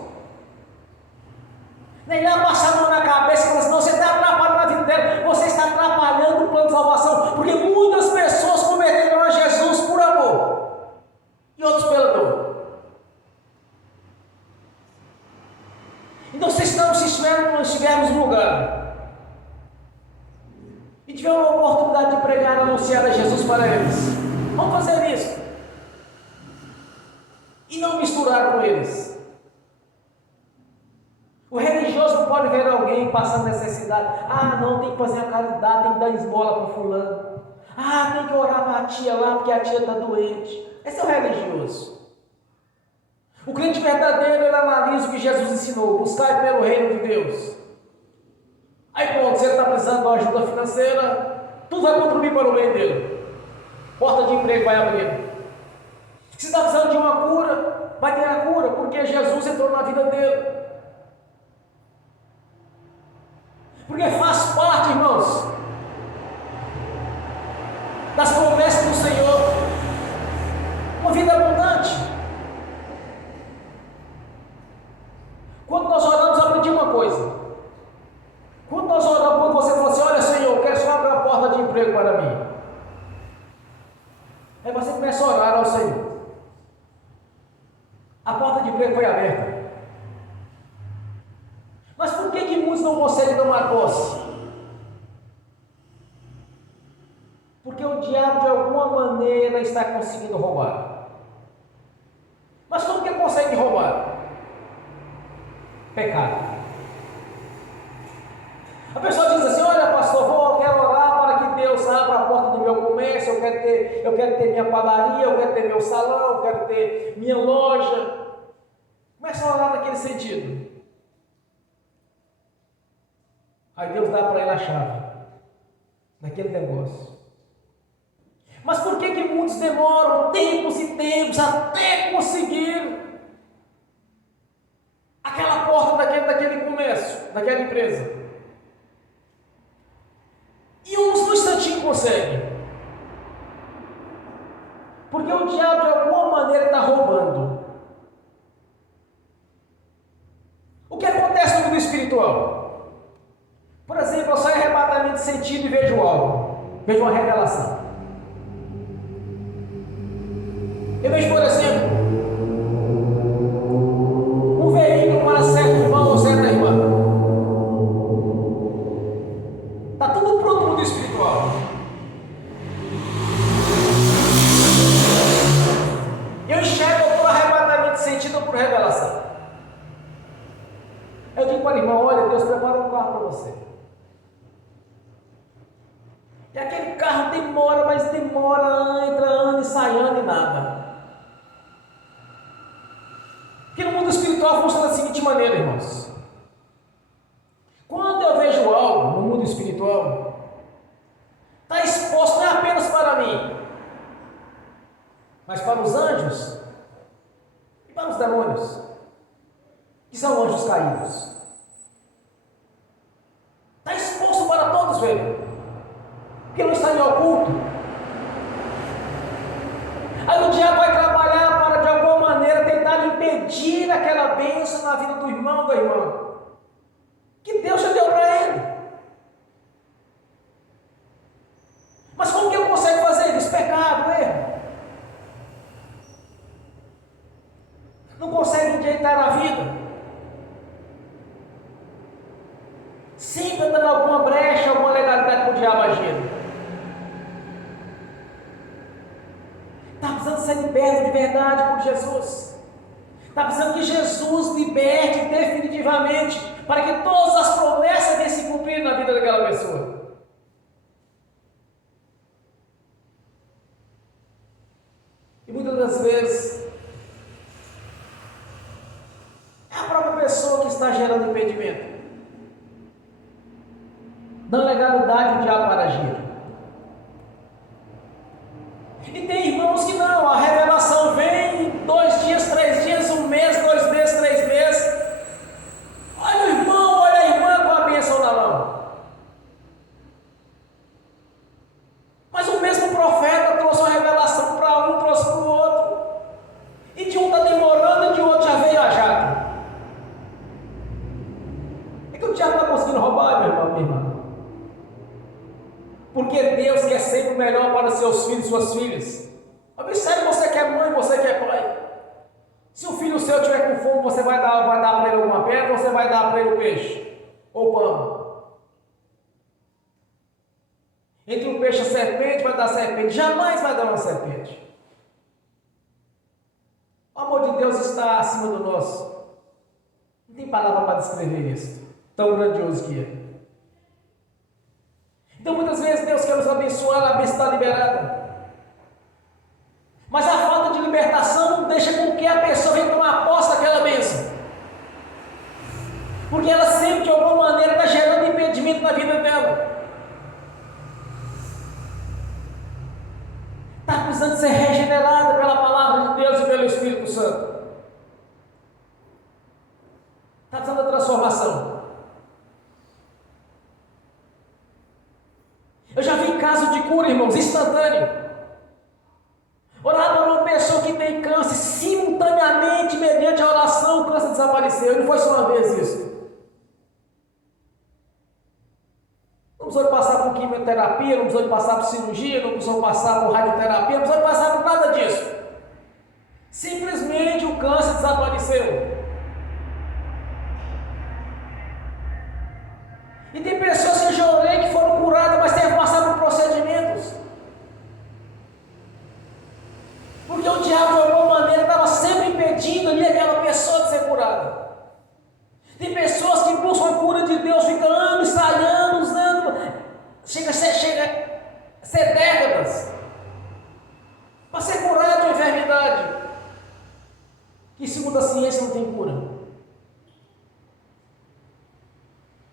Nem lá passar a mão na cabeça e falar assim: não, você está atrapalhando a vida dela, você está atrapalhando o plano de salvação, porque muitas pessoas converteram a Jesus por amor e outros pela dor. Então, se estivermos no lugar e tiver uma oportunidade de pregar e anunciar a Jesus para eles, vamos fazer isso e não misturar com eles. O religioso não pode ver alguém passando necessidade. Ah, não, tem que fazer a caridade, tem que dar esmola para fulano. Ah, tem que orar para a tia lá, porque a tia está doente. Esse é o religioso. O crente verdadeiro, ele analisa o que Jesus ensinou: buscar primeiro o reino de Deus. Aí pronto, se ele está precisando de uma ajuda financeira, tudo vai contribuir para o meio dele. Porta de emprego vai abrir. Se está precisando de uma cura, vai ter a cura, porque Jesus entrou na vida dele. Porque faz parte, irmãos, das promessas do Senhor, uma vida abundante. emprego para mim. Aí você começa a orar ao Senhor. A porta de emprego foi aberta. Mas por que muitos não conseguem tomar posse? Porque o diabo de alguma maneira está conseguindo roubar. Mas como que ele consegue roubar? Pecado. A pessoa diz assim: olha, pastor, eu quero orar para que Deus abra a porta do meu comércio, eu quero ter minha padaria, eu quero ter meu salão, eu quero ter minha loja. Começa a orar naquele sentido. Aí Deus dá para ele a chave naquele negócio. Mas por que muitos demoram tempos e tempos até conseguir aquela porta daquele comércio, daquela empresa? E uns no instantinho conseguem. Porque o diabo de alguma maneira está roubando. O que acontece no mundo espiritual? Por exemplo, eu saio arrebatamente de sentido e vejo algo. Vejo uma revelação. Eu vejo, por exemplo, um veículo para certo irmão ou certa irmã. Está tudo pronto no mundo espiritual. Eu enxergo por arrebatamento de sentido ou por revelação. Eu digo para o irmão: olha, Deus preparou um carro para você. E aquele carro demora, mas demora, entra ano e sai ano e nada. Porque no mundo espiritual funciona da seguinte maneira, irmãos. Quando eu vejo algo no mundo espiritual, está exposto não é apenas para mim, mas para os anjos e para os demônios, que são anjos caídos. Está exposto para todos verem, porque não está em oculto. Aí o diabo vai trabalhar para de alguma maneira tentar impedir aquela bênção na vida do irmão, da irmã, que Deus já deu para ele. Mas como que ele consegue fazer isso? Pecado, erro. Não consegue endireitar a vida. Sempre dando alguma brecha, alguma legalidade para o diabo agir. Está precisando ser liberto de verdade por Jesus. Está precisando que Jesus liberte definitivamente, para que todas as promessas venham se cumprir na vida daquela pessoa. E muitas das vezes é a própria pessoa que está gerando impedimento, dando legalidade ao diabo para agir. E tem irmãos que não, a revelação vem em 2 dias, 3 dias, 1 mês, 2 meses, 3 meses. Olha o irmão, olha a irmã com a bênção na mão. Mas o mesmo profeta trouxe uma revelação para um, trouxe para o outro. E de um está demorando e de outro já veio a jato. É que o diabo está conseguindo roubar, meu irmão, minha irmã. Porque Deus quer sempre o melhor para seus filhos e suas filhas. Observe, você que é mãe, você que é pai. Se o filho seu estiver com fome, você vai dar para ele alguma pedra ou você vai dar para ele o peixe? Ou pão? Entre o peixe e a serpente, vai dar serpente. Jamais vai dar uma serpente. O amor de Deus está acima do nosso. Não tem palavra para descrever isso. Tão grandioso que é. Então muitas vezes Deus quer nos abençoar, a bênção está liberada. Mas a falta de libertação não deixa com que a pessoa venha tomar posse daquela bênção. Porque ela sempre de alguma maneira está gerando impedimento na vida dela. Está precisando ser regenerada pela palavra de Deus e pelo Espírito Santo. Está precisando da transformação. Eu já vi casos de cura, irmãos, instantâneo. Orar por uma pessoa que tem câncer, simultaneamente, mediante a oração, o câncer desapareceu. Não foi só uma vez isso. Não precisou passar por quimioterapia. quimioterapia, não precisou passar por cirurgia, não precisou passar por radioterapia, não precisou passar por nada disso. Simplesmente o câncer desapareceu. E tem pessoas que eu já orei que foram curadas, mas teve que passar por procedimentos. Porque o diabo, de alguma maneira, estava sempre impedindo ali aquela pessoa de ser curada. Tem pessoas que buscam a cura de Deus, ficam anos, anos, chega a ser décadas, para ser curado de uma enfermidade, que segundo a ciência não tem cura.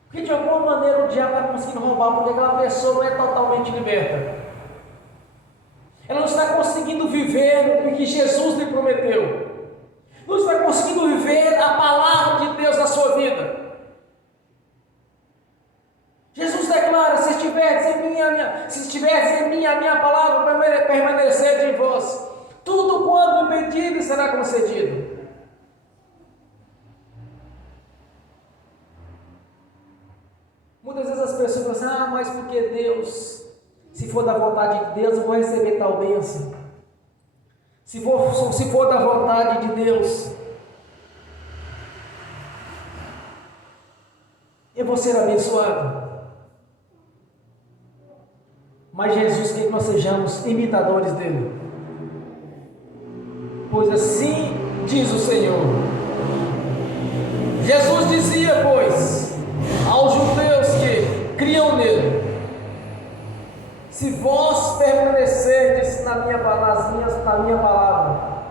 Porque de alguma maneira o diabo está conseguindo roubar, porque aquela pessoa não é totalmente liberta. Ela não está conseguindo viver o que Jesus lhe prometeu. Não está conseguindo viver a palavra de Deus na sua vida. Jesus declara: se estiverdes em mim, a minha palavra permanecer em vós, tudo quanto me pedido será concedido. Muitas vezes as pessoas falam assim: mas porque Deus, se for da vontade de Deus, eu vou receber tal bênção. Se for da vontade de Deus, eu vou ser abençoado. Mas Jesus quer que nós sejamos imitadores dele. Pois assim diz o Senhor. Jesus dizia, pois, aos judeus que criam nele: se vós permanecerdes na minha palavra,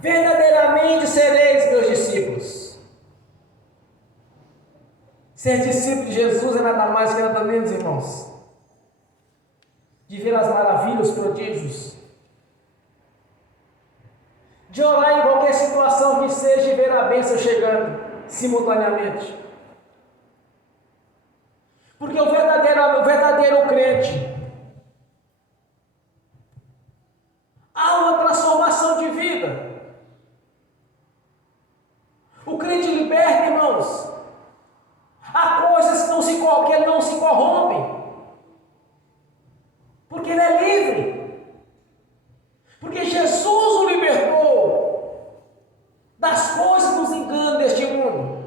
verdadeiramente sereis meus discípulos. Ser discípulo de Jesus é nada mais que nada menos, irmãos, de ver as maravilhas, os prodígios, de orar em qualquer situação que seja e ver a bênção chegando simultaneamente. Porque o verdadeiro crente, há uma transformação de vida. O crente liberta, irmãos. Há coisas que ele não se corrompem, porque ele é livre. Porque Jesus o libertou das coisas dos enganos deste mundo,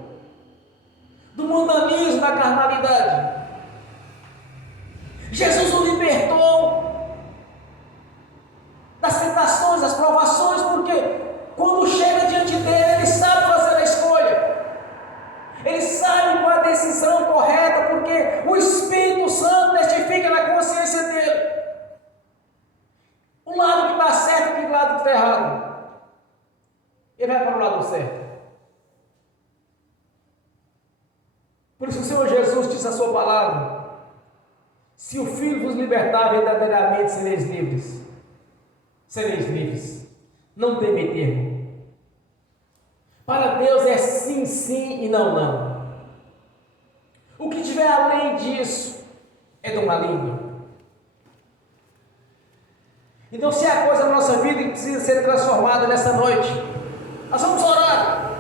do mundanismo, da carnalidade. Jesus o libertou das tentações, das provações, porque quando chega diante dele, ele sabe fazer a escolha, ele sabe qual é a decisão correta, porque o Espírito Santo testifica na consciência dele o lado que está certo e o lado que está errado. Ele vai para o lado certo. Por isso o Senhor Jesus diz a sua palavra: se o Filho vos libertar, verdadeiramente sereis livres. Sereis livres. Não tem meio termo. Para Deus é sim, sim e não, não. O que tiver além disso é do maligno. Então, se há coisa na nossa vida que precisa ser transformada nessa noite, nós vamos orar.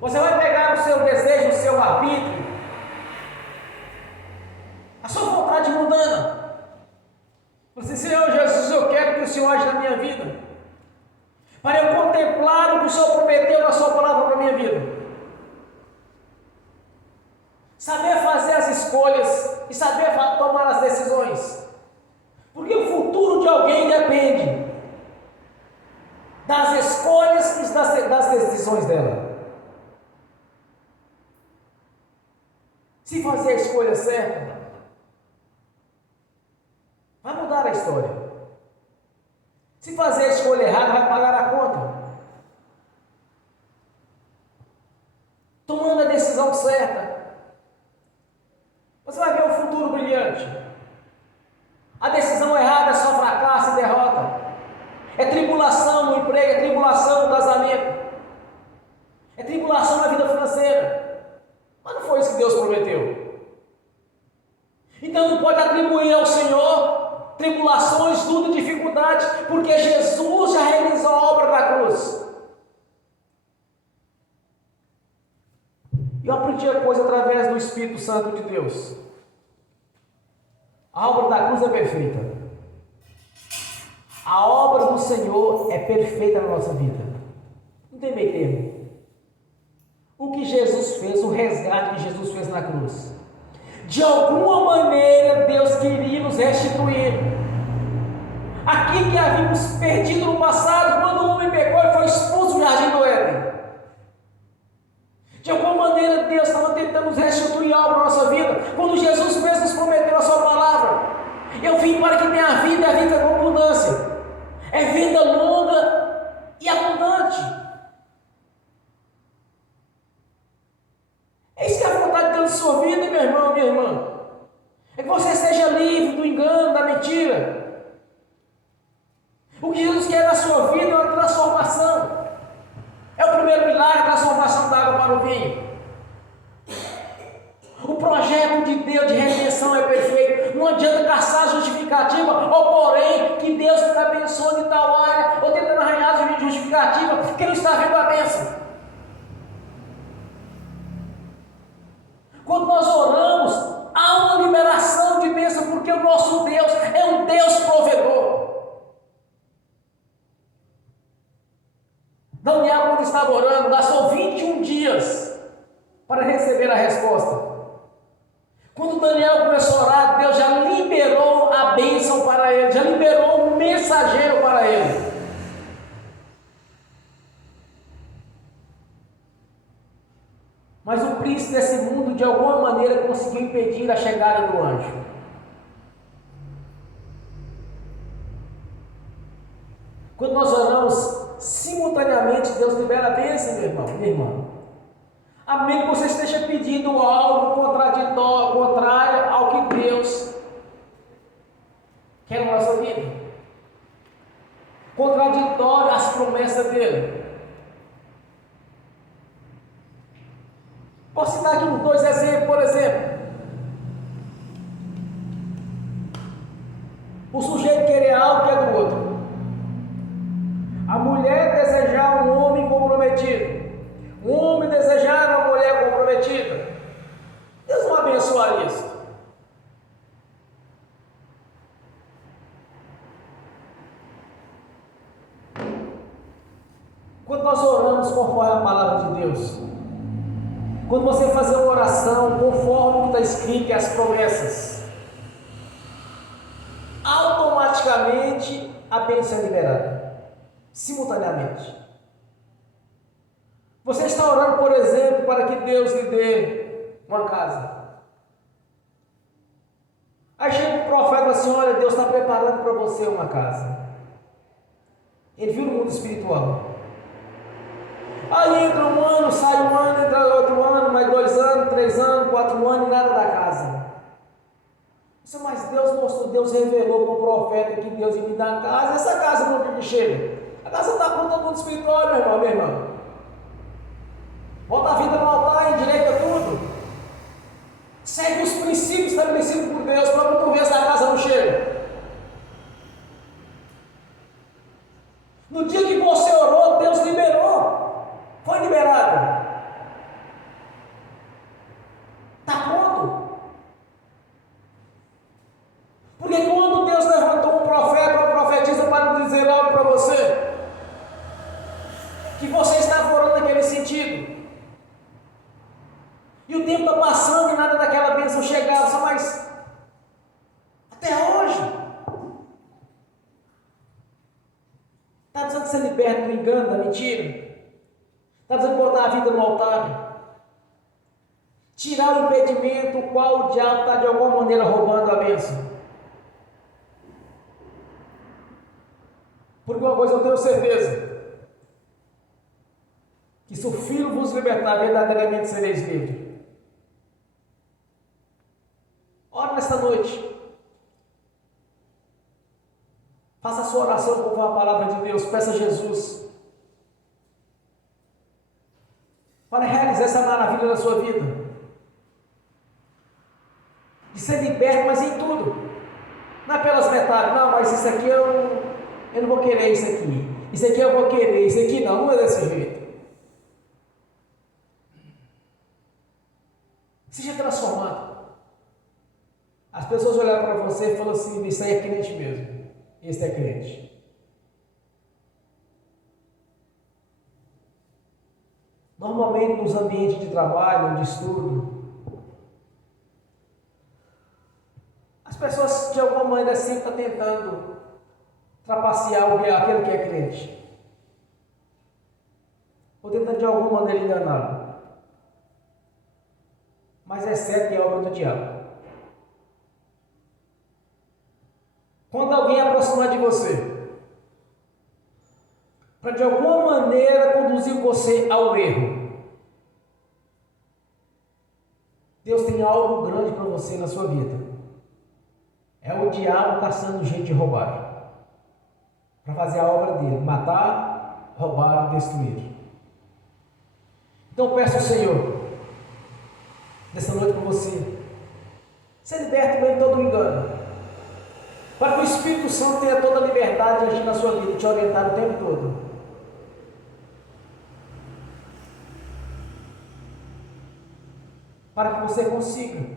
Você vai pegar o seu desejo, o seu arbítrio, a sua vontade mundana. Você diz: Senhor Jesus, eu quero que o Senhor age na minha vida, para eu contemplar o que o Senhor prometeu na sua palavra para a minha vida. Saber fazer as escolhas e saber tomar as decisões. Porque o futuro de alguém depende das escolhas e das decisões dela. Se fazer a escolha certa, vai mudar a história. Se fazer a escolha errada, vai pagar a conta. Tomando a decisão certa, você vai ver um futuro brilhante. A decisão errada é só fracasso e derrota. É tribulação no emprego, é tribulação no casamento, é tribulação na vida financeira. Mas não foi isso que Deus prometeu. Então não pode atribuir ao Senhor tribulações, luta, dificuldades, porque Jesus já realizou a obra da cruz. E Eu aprendi a coisa através do Espírito Santo de Deus. A obra da cruz é perfeita. A obra do Senhor é perfeita na nossa vida. Não tem meio termo. O que Jesus fez, o resgate que Jesus fez na cruz, de alguma maneira Deus queria nos restituir aquilo que havíamos perdido no passado, quando o homem pecou e foi expulso do jardim do Éden. De alguma maneira Deus estava tentando nos restituir algo na nossa vida, quando Jesus mesmo nos prometeu a sua palavra: eu vim para que tenha vida e a vida com abundância. É vida longa e abundante. É isso que é a vontade de Deus na sua vida, meu irmão, minha irmã. É que você seja livre do engano, da mentira. O que Jesus quer na sua vida é uma transformação. É o primeiro milagre, a transformação da água para o vinho. O projeto de Deus de redenção é perfeito. Não adianta caçar justificativa, ou porém, que Deus está abençoando em tal área, ou tentando arranjar justificativa, que não está vendo a bênção. Quando nós oramos, há uma liberação de bênção, porque o nosso Deus é um Deus provedor. Daniel, quando estava orando, gastou 21 dias para receber a resposta. Quando Daniel começou a orar, Deus já liberou a bênção para ele, já liberou um mensageiro para ele. Mas o príncipe desse mundo, de alguma maneira, conseguiu impedir a chegada do anjo. Quando nós oramos, simultaneamente Deus libera a bênção, meu irmão, minha irmã. A menos que você esteja pedindo algo contraditório, contrário ao que Deus quer na nossa vida. Contraditório às promessas dele. Posso citar aqui dois exemplos, por exemplo. O sujeito querer algo que é do outro. A mulher desejar um homem comprometido. Um homem desejar uma mulher comprometida. Deus não abençoaria isso. Quando nós oramos conforme a palavra de Deus, quando você fazer uma oração conforme o que está escrito e as promessas, automaticamente a bênção é liberada, simultaneamente. Você está orando, por exemplo, para que Deus lhe dê uma casa. Aí chega um profeta e fala assim: olha, Deus está preparando para você uma casa. Ele viu no mundo espiritual. Aí entra um ano, sai um ano, entra outro ano, mais 2 anos, 3 anos, 4 anos e nada da casa. Mas Deus mostrou, Deus revelou para o profeta que Deus ia me dar a casa. Essa casa não que chega. A casa está pronta no mundo espiritual, meu irmão, minha irmã. Bota a vida no altar, endireita tudo. Segue os princípios estabelecidos por Deus para tu ver se a casa não chega. No dia que você orou, Deus liberou. Foi liberado. Está pronto. Porque quando Deus levantou um profeta ou um profetisa para dizer algo para você, que você estava orando naquele sentido, e o tempo está passando e nada daquela bênção chegava, só mais até hoje. Está precisando ser liberto do engano, da mentira. Está precisando botar a vida no altar. Tirar o impedimento, o qual o diabo está de alguma maneira roubando a bênção. Porque uma coisa eu tenho certeza: que se o Filho vos libertar, verdadeiramente sereis livres. Ora nesta noite. Faça a sua oração com a palavra de Deus. Peça a Jesus para realizar essa maravilha na sua vida. De ser liberto, mas em tudo. Não é pelas metades. Não, mas isso aqui eu não vou querer isso aqui. Isso aqui eu vou querer. Isso aqui não é desse jeito. As pessoas olharam para você e falaram assim: isso aí é crente mesmo. Esse é crente. Normalmente nos ambientes de trabalho, de estudo, as pessoas de alguma maneira sempre estão tentando trapacear aquele que é crente. Ou tentando de alguma maneira enganá-lo. Mas é certo que é obra do diabo. Quando alguém aproximar de você, para de alguma maneira conduzir você ao erro, Deus tem algo grande para você na sua vida. É o diabo caçando um jeito de roubar, para fazer a obra dele: matar, roubar e destruir. Então peço ao Senhor, nessa noite para você, ser liberto de todo engano, para que o Espírito Santo tenha toda a liberdade de agir na sua vida e te orientar o tempo todo. Para que você consiga,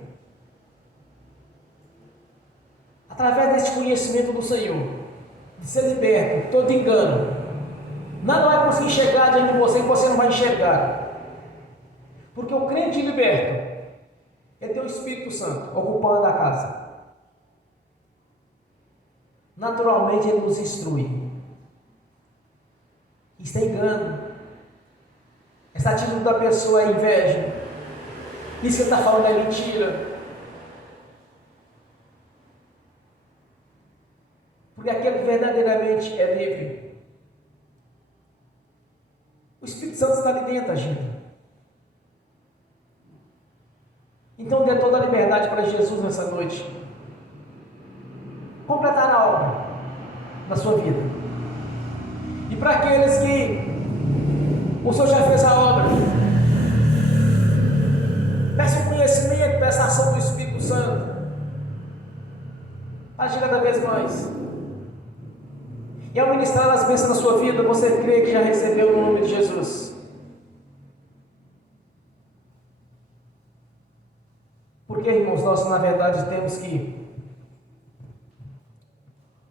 através desse conhecimento do Senhor, de ser liberto de todo engano. Nada vai conseguir chegar diante de você que você não vai enxergar. Porque o crente liberto é ter o Espírito Santo ocupando a casa. Naturalmente ele nos instrui. Isso é engano. Essa atitude da pessoa é inveja. Isso que ele está falando é mentira. Porque aquele que verdadeiramente é livre, o Espírito Santo está ali dentro, agindo. Então dê toda a liberdade para Jesus nessa noite completar a obra da sua vida. E para aqueles que o Senhor já fez a obra, peça o conhecimento, peça a ação do Espírito Santo, agir cada vez mais. E ao ministrar as bênçãos na sua vida, você crê que já recebeu no nome de Jesus. Porque, irmãos, nós na verdade temos que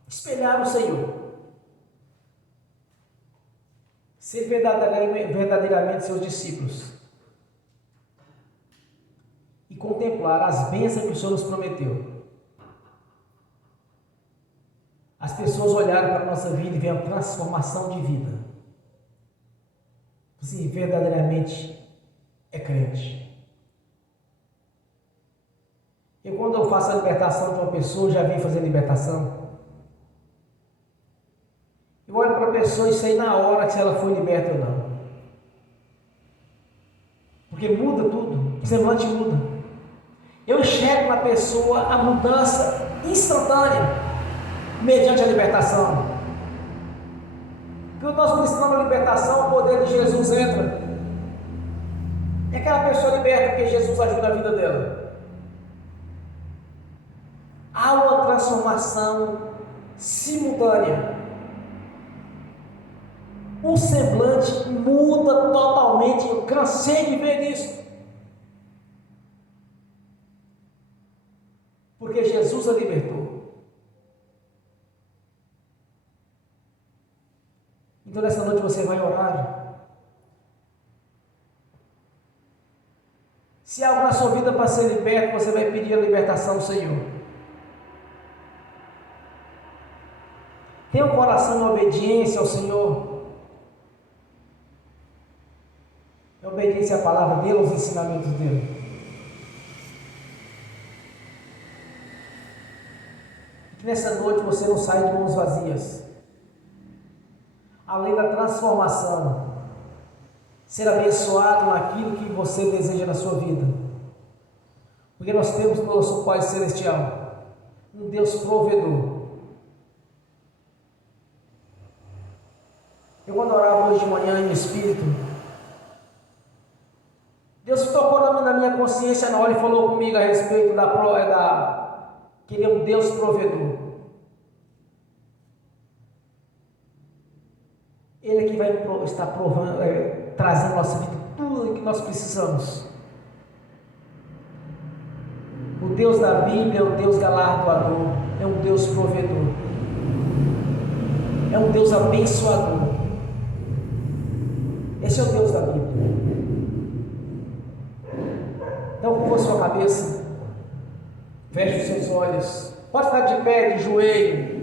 espelhar o Senhor, ser verdadeiramente seus discípulos e contemplar as bênçãos que o Senhor nos prometeu. As pessoas olharam para a nossa vida e veem a transformação de vida. Você verdadeiramente é crente. Eu, quando eu faço a libertação de uma pessoa, já vim fazer libertação, eu olho para a pessoa e sei na hora se ela foi liberta ou não. Porque muda tudo, o semblante muda. Eu enxergo na pessoa a mudança instantânea, mediante a libertação. Porque nós ministramos a libertação, o poder de Jesus entra. E aquela pessoa liberta porque Jesus ajuda a vida dela. Há uma transformação simultânea. O semblante muda totalmente. Eu cansei de ver isso. Porque Jesus a libertou. Então nessa noite você vai orar. Se há algo na sua vida para ser liberto, você vai pedir a libertação do Senhor. Tenha um coração de obediência ao Senhor. É obediência à palavra dele, aos ensinamentos dele. Que nessa noite você não saia de mãos vazias. Além da transformação, ser abençoado naquilo que você deseja na sua vida. Porque nós temos no nosso Pai Celestial um Deus provedor. Eu, quando orava hoje de manhã em espírito, Deus tocou na minha consciência na hora e falou comigo a respeito que Ele é um Deus provedor. Ele é que vai estar trazendo à nossa vida tudo o que nós precisamos. O Deus da Bíblia é um Deus galardoador, é um Deus provedor, é um Deus abençoador. Esse é o Deus da Bíblia. Então, curva a sua cabeça, feche os seus olhos, pode ficar de pé, de joelho,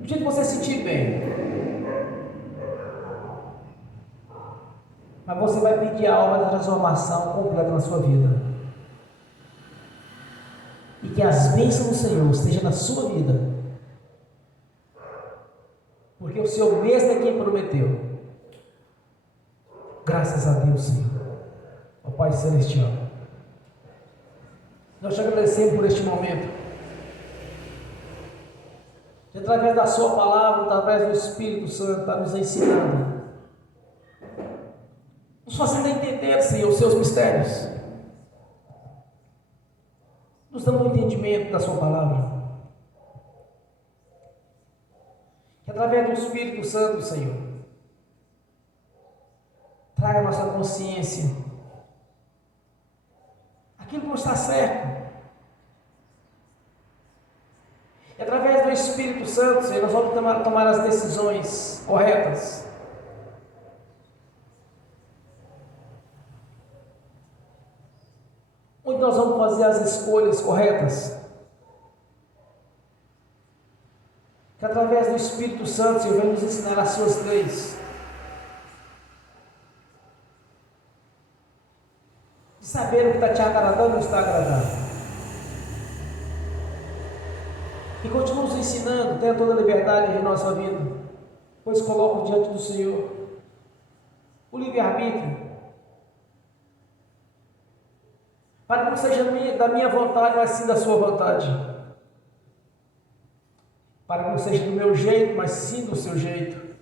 do jeito que você sentir bem. Mas você vai pedir a obra da transformação completa na sua vida. E que as bênçãos do Senhor estejam na sua vida. Porque o Senhor mesmo é quem prometeu. Graças a Deus, Senhor. Ó Pai Celestial. Nós te agradecemos por este momento. Que através da sua palavra, através do Espírito Santo, está nos ensinando. Nos fazendo entender, Senhor, os seus mistérios. Nos dando um entendimento da sua palavra. Que através do Espírito Santo, Senhor, traga a nossa consciência aquilo que não está certo. E através do Espírito Santo, Senhor, nós vamos tomar as decisões corretas. Onde nós vamos fazer as escolhas corretas. Que através do Espírito Santo, Senhor, vem nos ensinar as suas leis. De saber o que está te agradando ou não está agradando. E continua nos ensinando, tenha toda a liberdade em nossa vida, pois coloco diante do Senhor o livre-arbítrio, para que não seja da minha vontade, mas sim da sua vontade, para que não seja do meu jeito, mas sim do seu jeito,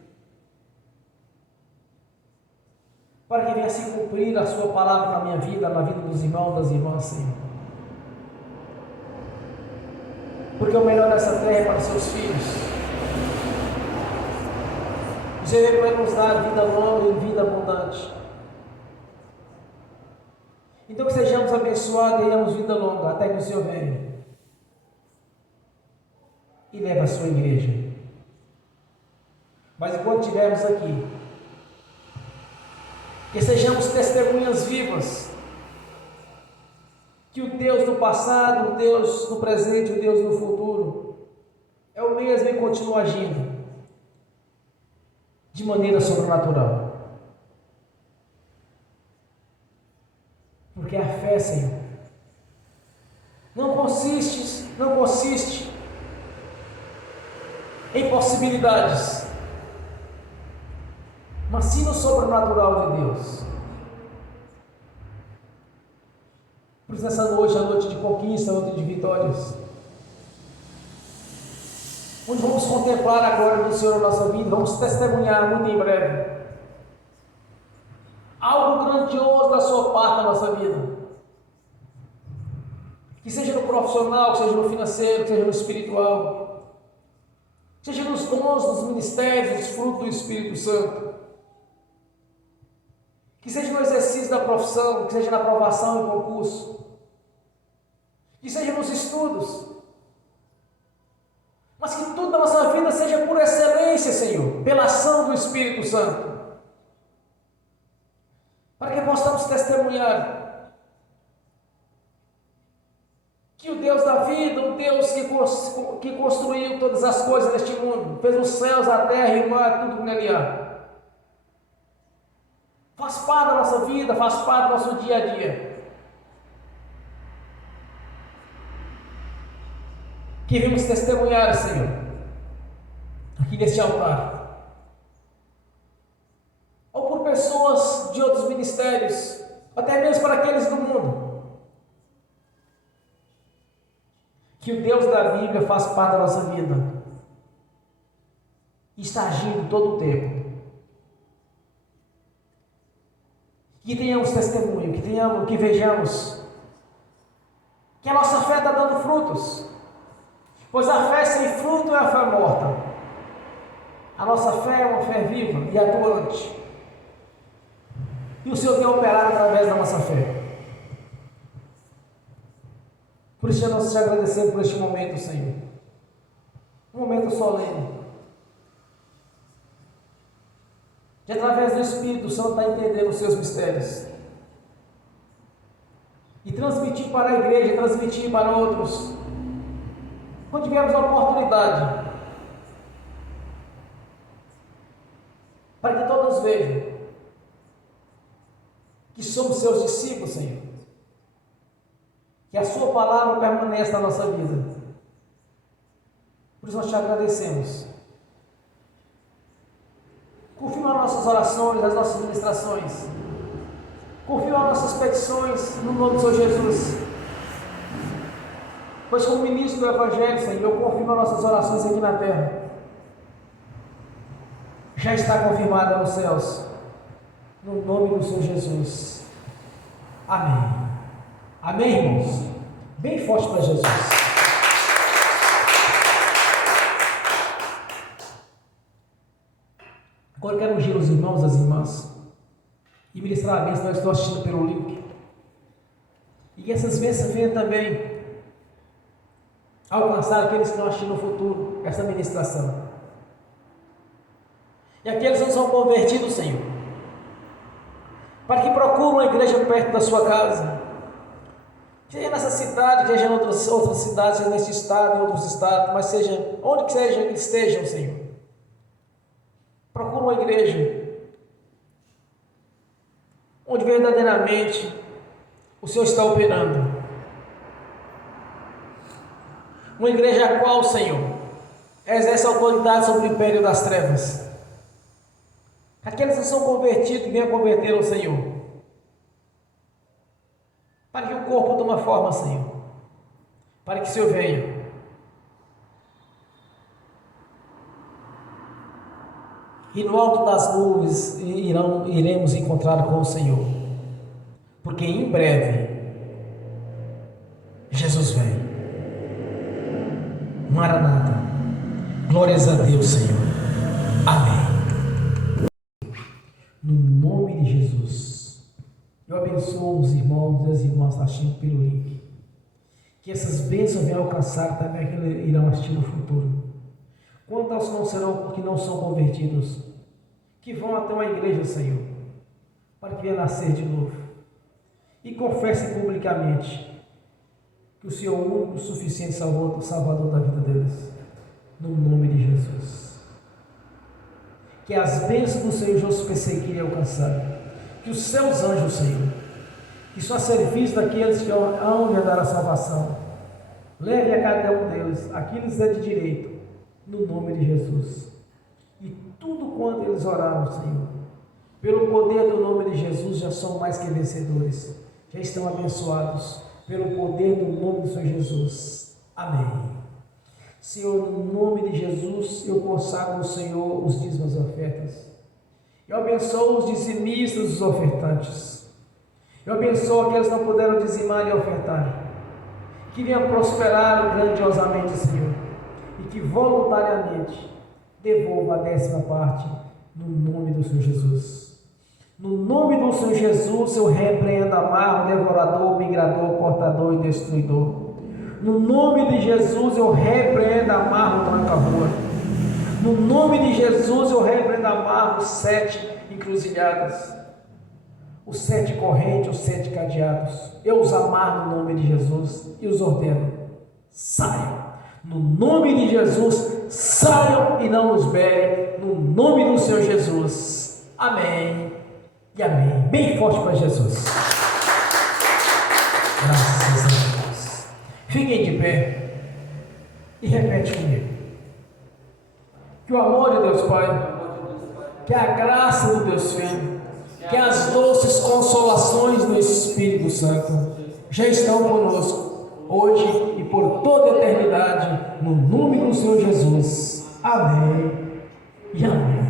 para que venha se cumprir a sua palavra na minha vida, na vida dos irmãos, das irmãs, Senhor. Porque o melhor dessa terra é para os seus filhos. O Senhor vai nos dar vida longa e vida abundante. Então que sejamos abençoados e tenhamos vida longa até que o Senhor venha e leve a sua igreja. Mas enquanto estivermos aqui, que sejamos testemunhas vivas que o Deus do passado, o Deus do presente, o Deus do futuro é o mesmo e continua agindo de maneira sobrenatural. Porque a fé, Senhor, não consiste em possibilidades, mas sim no sobrenatural de Deus. Por isso, nessa noite, a noite de conquista, a noite de vitórias, onde vamos contemplar a glória do Senhor na nossa vida, vamos testemunhar muito em breve algo grandioso da sua parte na nossa vida, que seja no profissional, que seja no financeiro, que seja no espiritual, que seja nos dons, nos ministérios, nos frutos do Espírito Santo, que seja no exercício da profissão, que seja na aprovação em concurso, que seja nos estudos, mas que tudo na nossa vida seja por excelência, Senhor, pela ação do Espírito Santo, para que possamos testemunhar que o Deus da vida, o Deus que construiu todas as coisas neste mundo, fez os céus, a terra e o mar, tudo que nele há, faz parte da nossa vida, faz parte do nosso dia a dia. Que vimos testemunhar, Senhor, aqui neste altar, ou por pessoas de outros ministérios, até mesmo para aqueles do mundo, que o Deus da Bíblia faz parte da nossa vida, e está agindo todo o tempo. Que tenhamos testemunho, que vejamos que a nossa fé está dando frutos. Pois a fé sem fruto é a fé morta. A nossa fé é uma fé viva e atuante. E o Senhor tem operado através da nossa fé. Por isso nós te agradecemos por este momento, Senhor. Um momento solene. Que através do Espírito Santo está entendendo os seus mistérios. E transmitir para a igreja, transmitir para outros. Quando tivermos a oportunidade. Para que todos vejam que somos seus discípulos, Senhor. Que a sua palavra permanece na nossa vida. Por isso nós te agradecemos. Confirma as nossas orações, as nossas ministrações. Confirma as nossas petições no nome do Senhor Jesus. Pois como ministro do Evangelho, Senhor, eu confirmo as nossas orações aqui na terra. Já está confirmada nos céus. No nome do Senhor Jesus. Amém. Amém, irmãos? Bem forte para Jesus. Agora eu quero ungir os irmãos e as irmãs e ministrar a bênção que eu estou assistindo pelo link. E que essas bênçãos venham também alcançar aqueles que estão assistindo no futuro essa ministração. E aqueles que não são convertidos, Senhor, para que procurem uma igreja perto da sua casa, seja nessa cidade, seja em outras cidades, seja nesse estado, em outros estados, mas seja onde que seja que estejam, Senhor. Procura uma igreja onde verdadeiramente o Senhor está operando. Uma igreja a qual, Senhor, exerce autoridade sobre o império das trevas. Aqueles que são convertidos, venham converter ao Senhor. Para que o corpo de uma forma, Senhor. Para que o Senhor venha. E no alto das nuvens iremos encontrar com o Senhor. Porque em breve Jesus vem. Maranata. Glórias a Deus, Senhor. Amém. No nome de Jesus, eu abençoo os irmãos e as irmãs assistindo pelo link. Que essas bênçãos venham alcançar também aqueles que irão assistir no futuro. Quanto aos que não são convertidos, que vão até uma igreja, Senhor, para que venham nascer de novo. E confessem publicamente que o Senhor é o único suficiente Salvador da vida deles. No nome de Jesus. Que as bênçãos do Senhor os perseguirem e alcançarem. Que os seus anjos, Senhor, que são a serviço daqueles que hão de dar a salvação, leve a cada um deles aquilo que lhes é de direito, no nome de Jesus. E tudo quanto eles oraram, Senhor, pelo poder do nome de Jesus, já são mais que vencedores, já estão abençoados pelo poder do nome do Senhor Jesus. Amém. Senhor, no nome de Jesus, eu consagro ao Senhor os dízimos e ofertas. Eu abençoo os dizimistas e os ofertantes. Eu abençoo aqueles que não puderam dizimar e ofertar. Que venham prosperar grandiosamente, Senhor. E que voluntariamente devolva a 10ª parte no nome do Senhor Jesus. No nome do Senhor Jesus, eu repreendo, amarro, devorador, migrador, cortador e destruidor. No nome de Jesus, eu repreendo, amarro, tranca-rua. No nome de Jesus, eu repreendo, amarro, 7 encruzilhadas, os 7 correntes, os 7 cadeados. Eu os amarro no nome de Jesus e os ordeno: saiam. No nome de Jesus, saiam e não os berem. No nome do Senhor Jesus. Amém e amém. Bem forte para Jesus. Graças a Deus. Fiquem de pé e repete comigo. Que o amor de Deus Pai, que a graça do Deus Filho, que as doces consolações do Espírito Santo já estão conosco, hoje e por toda a eternidade, no nome do Senhor Jesus. Amém e amém.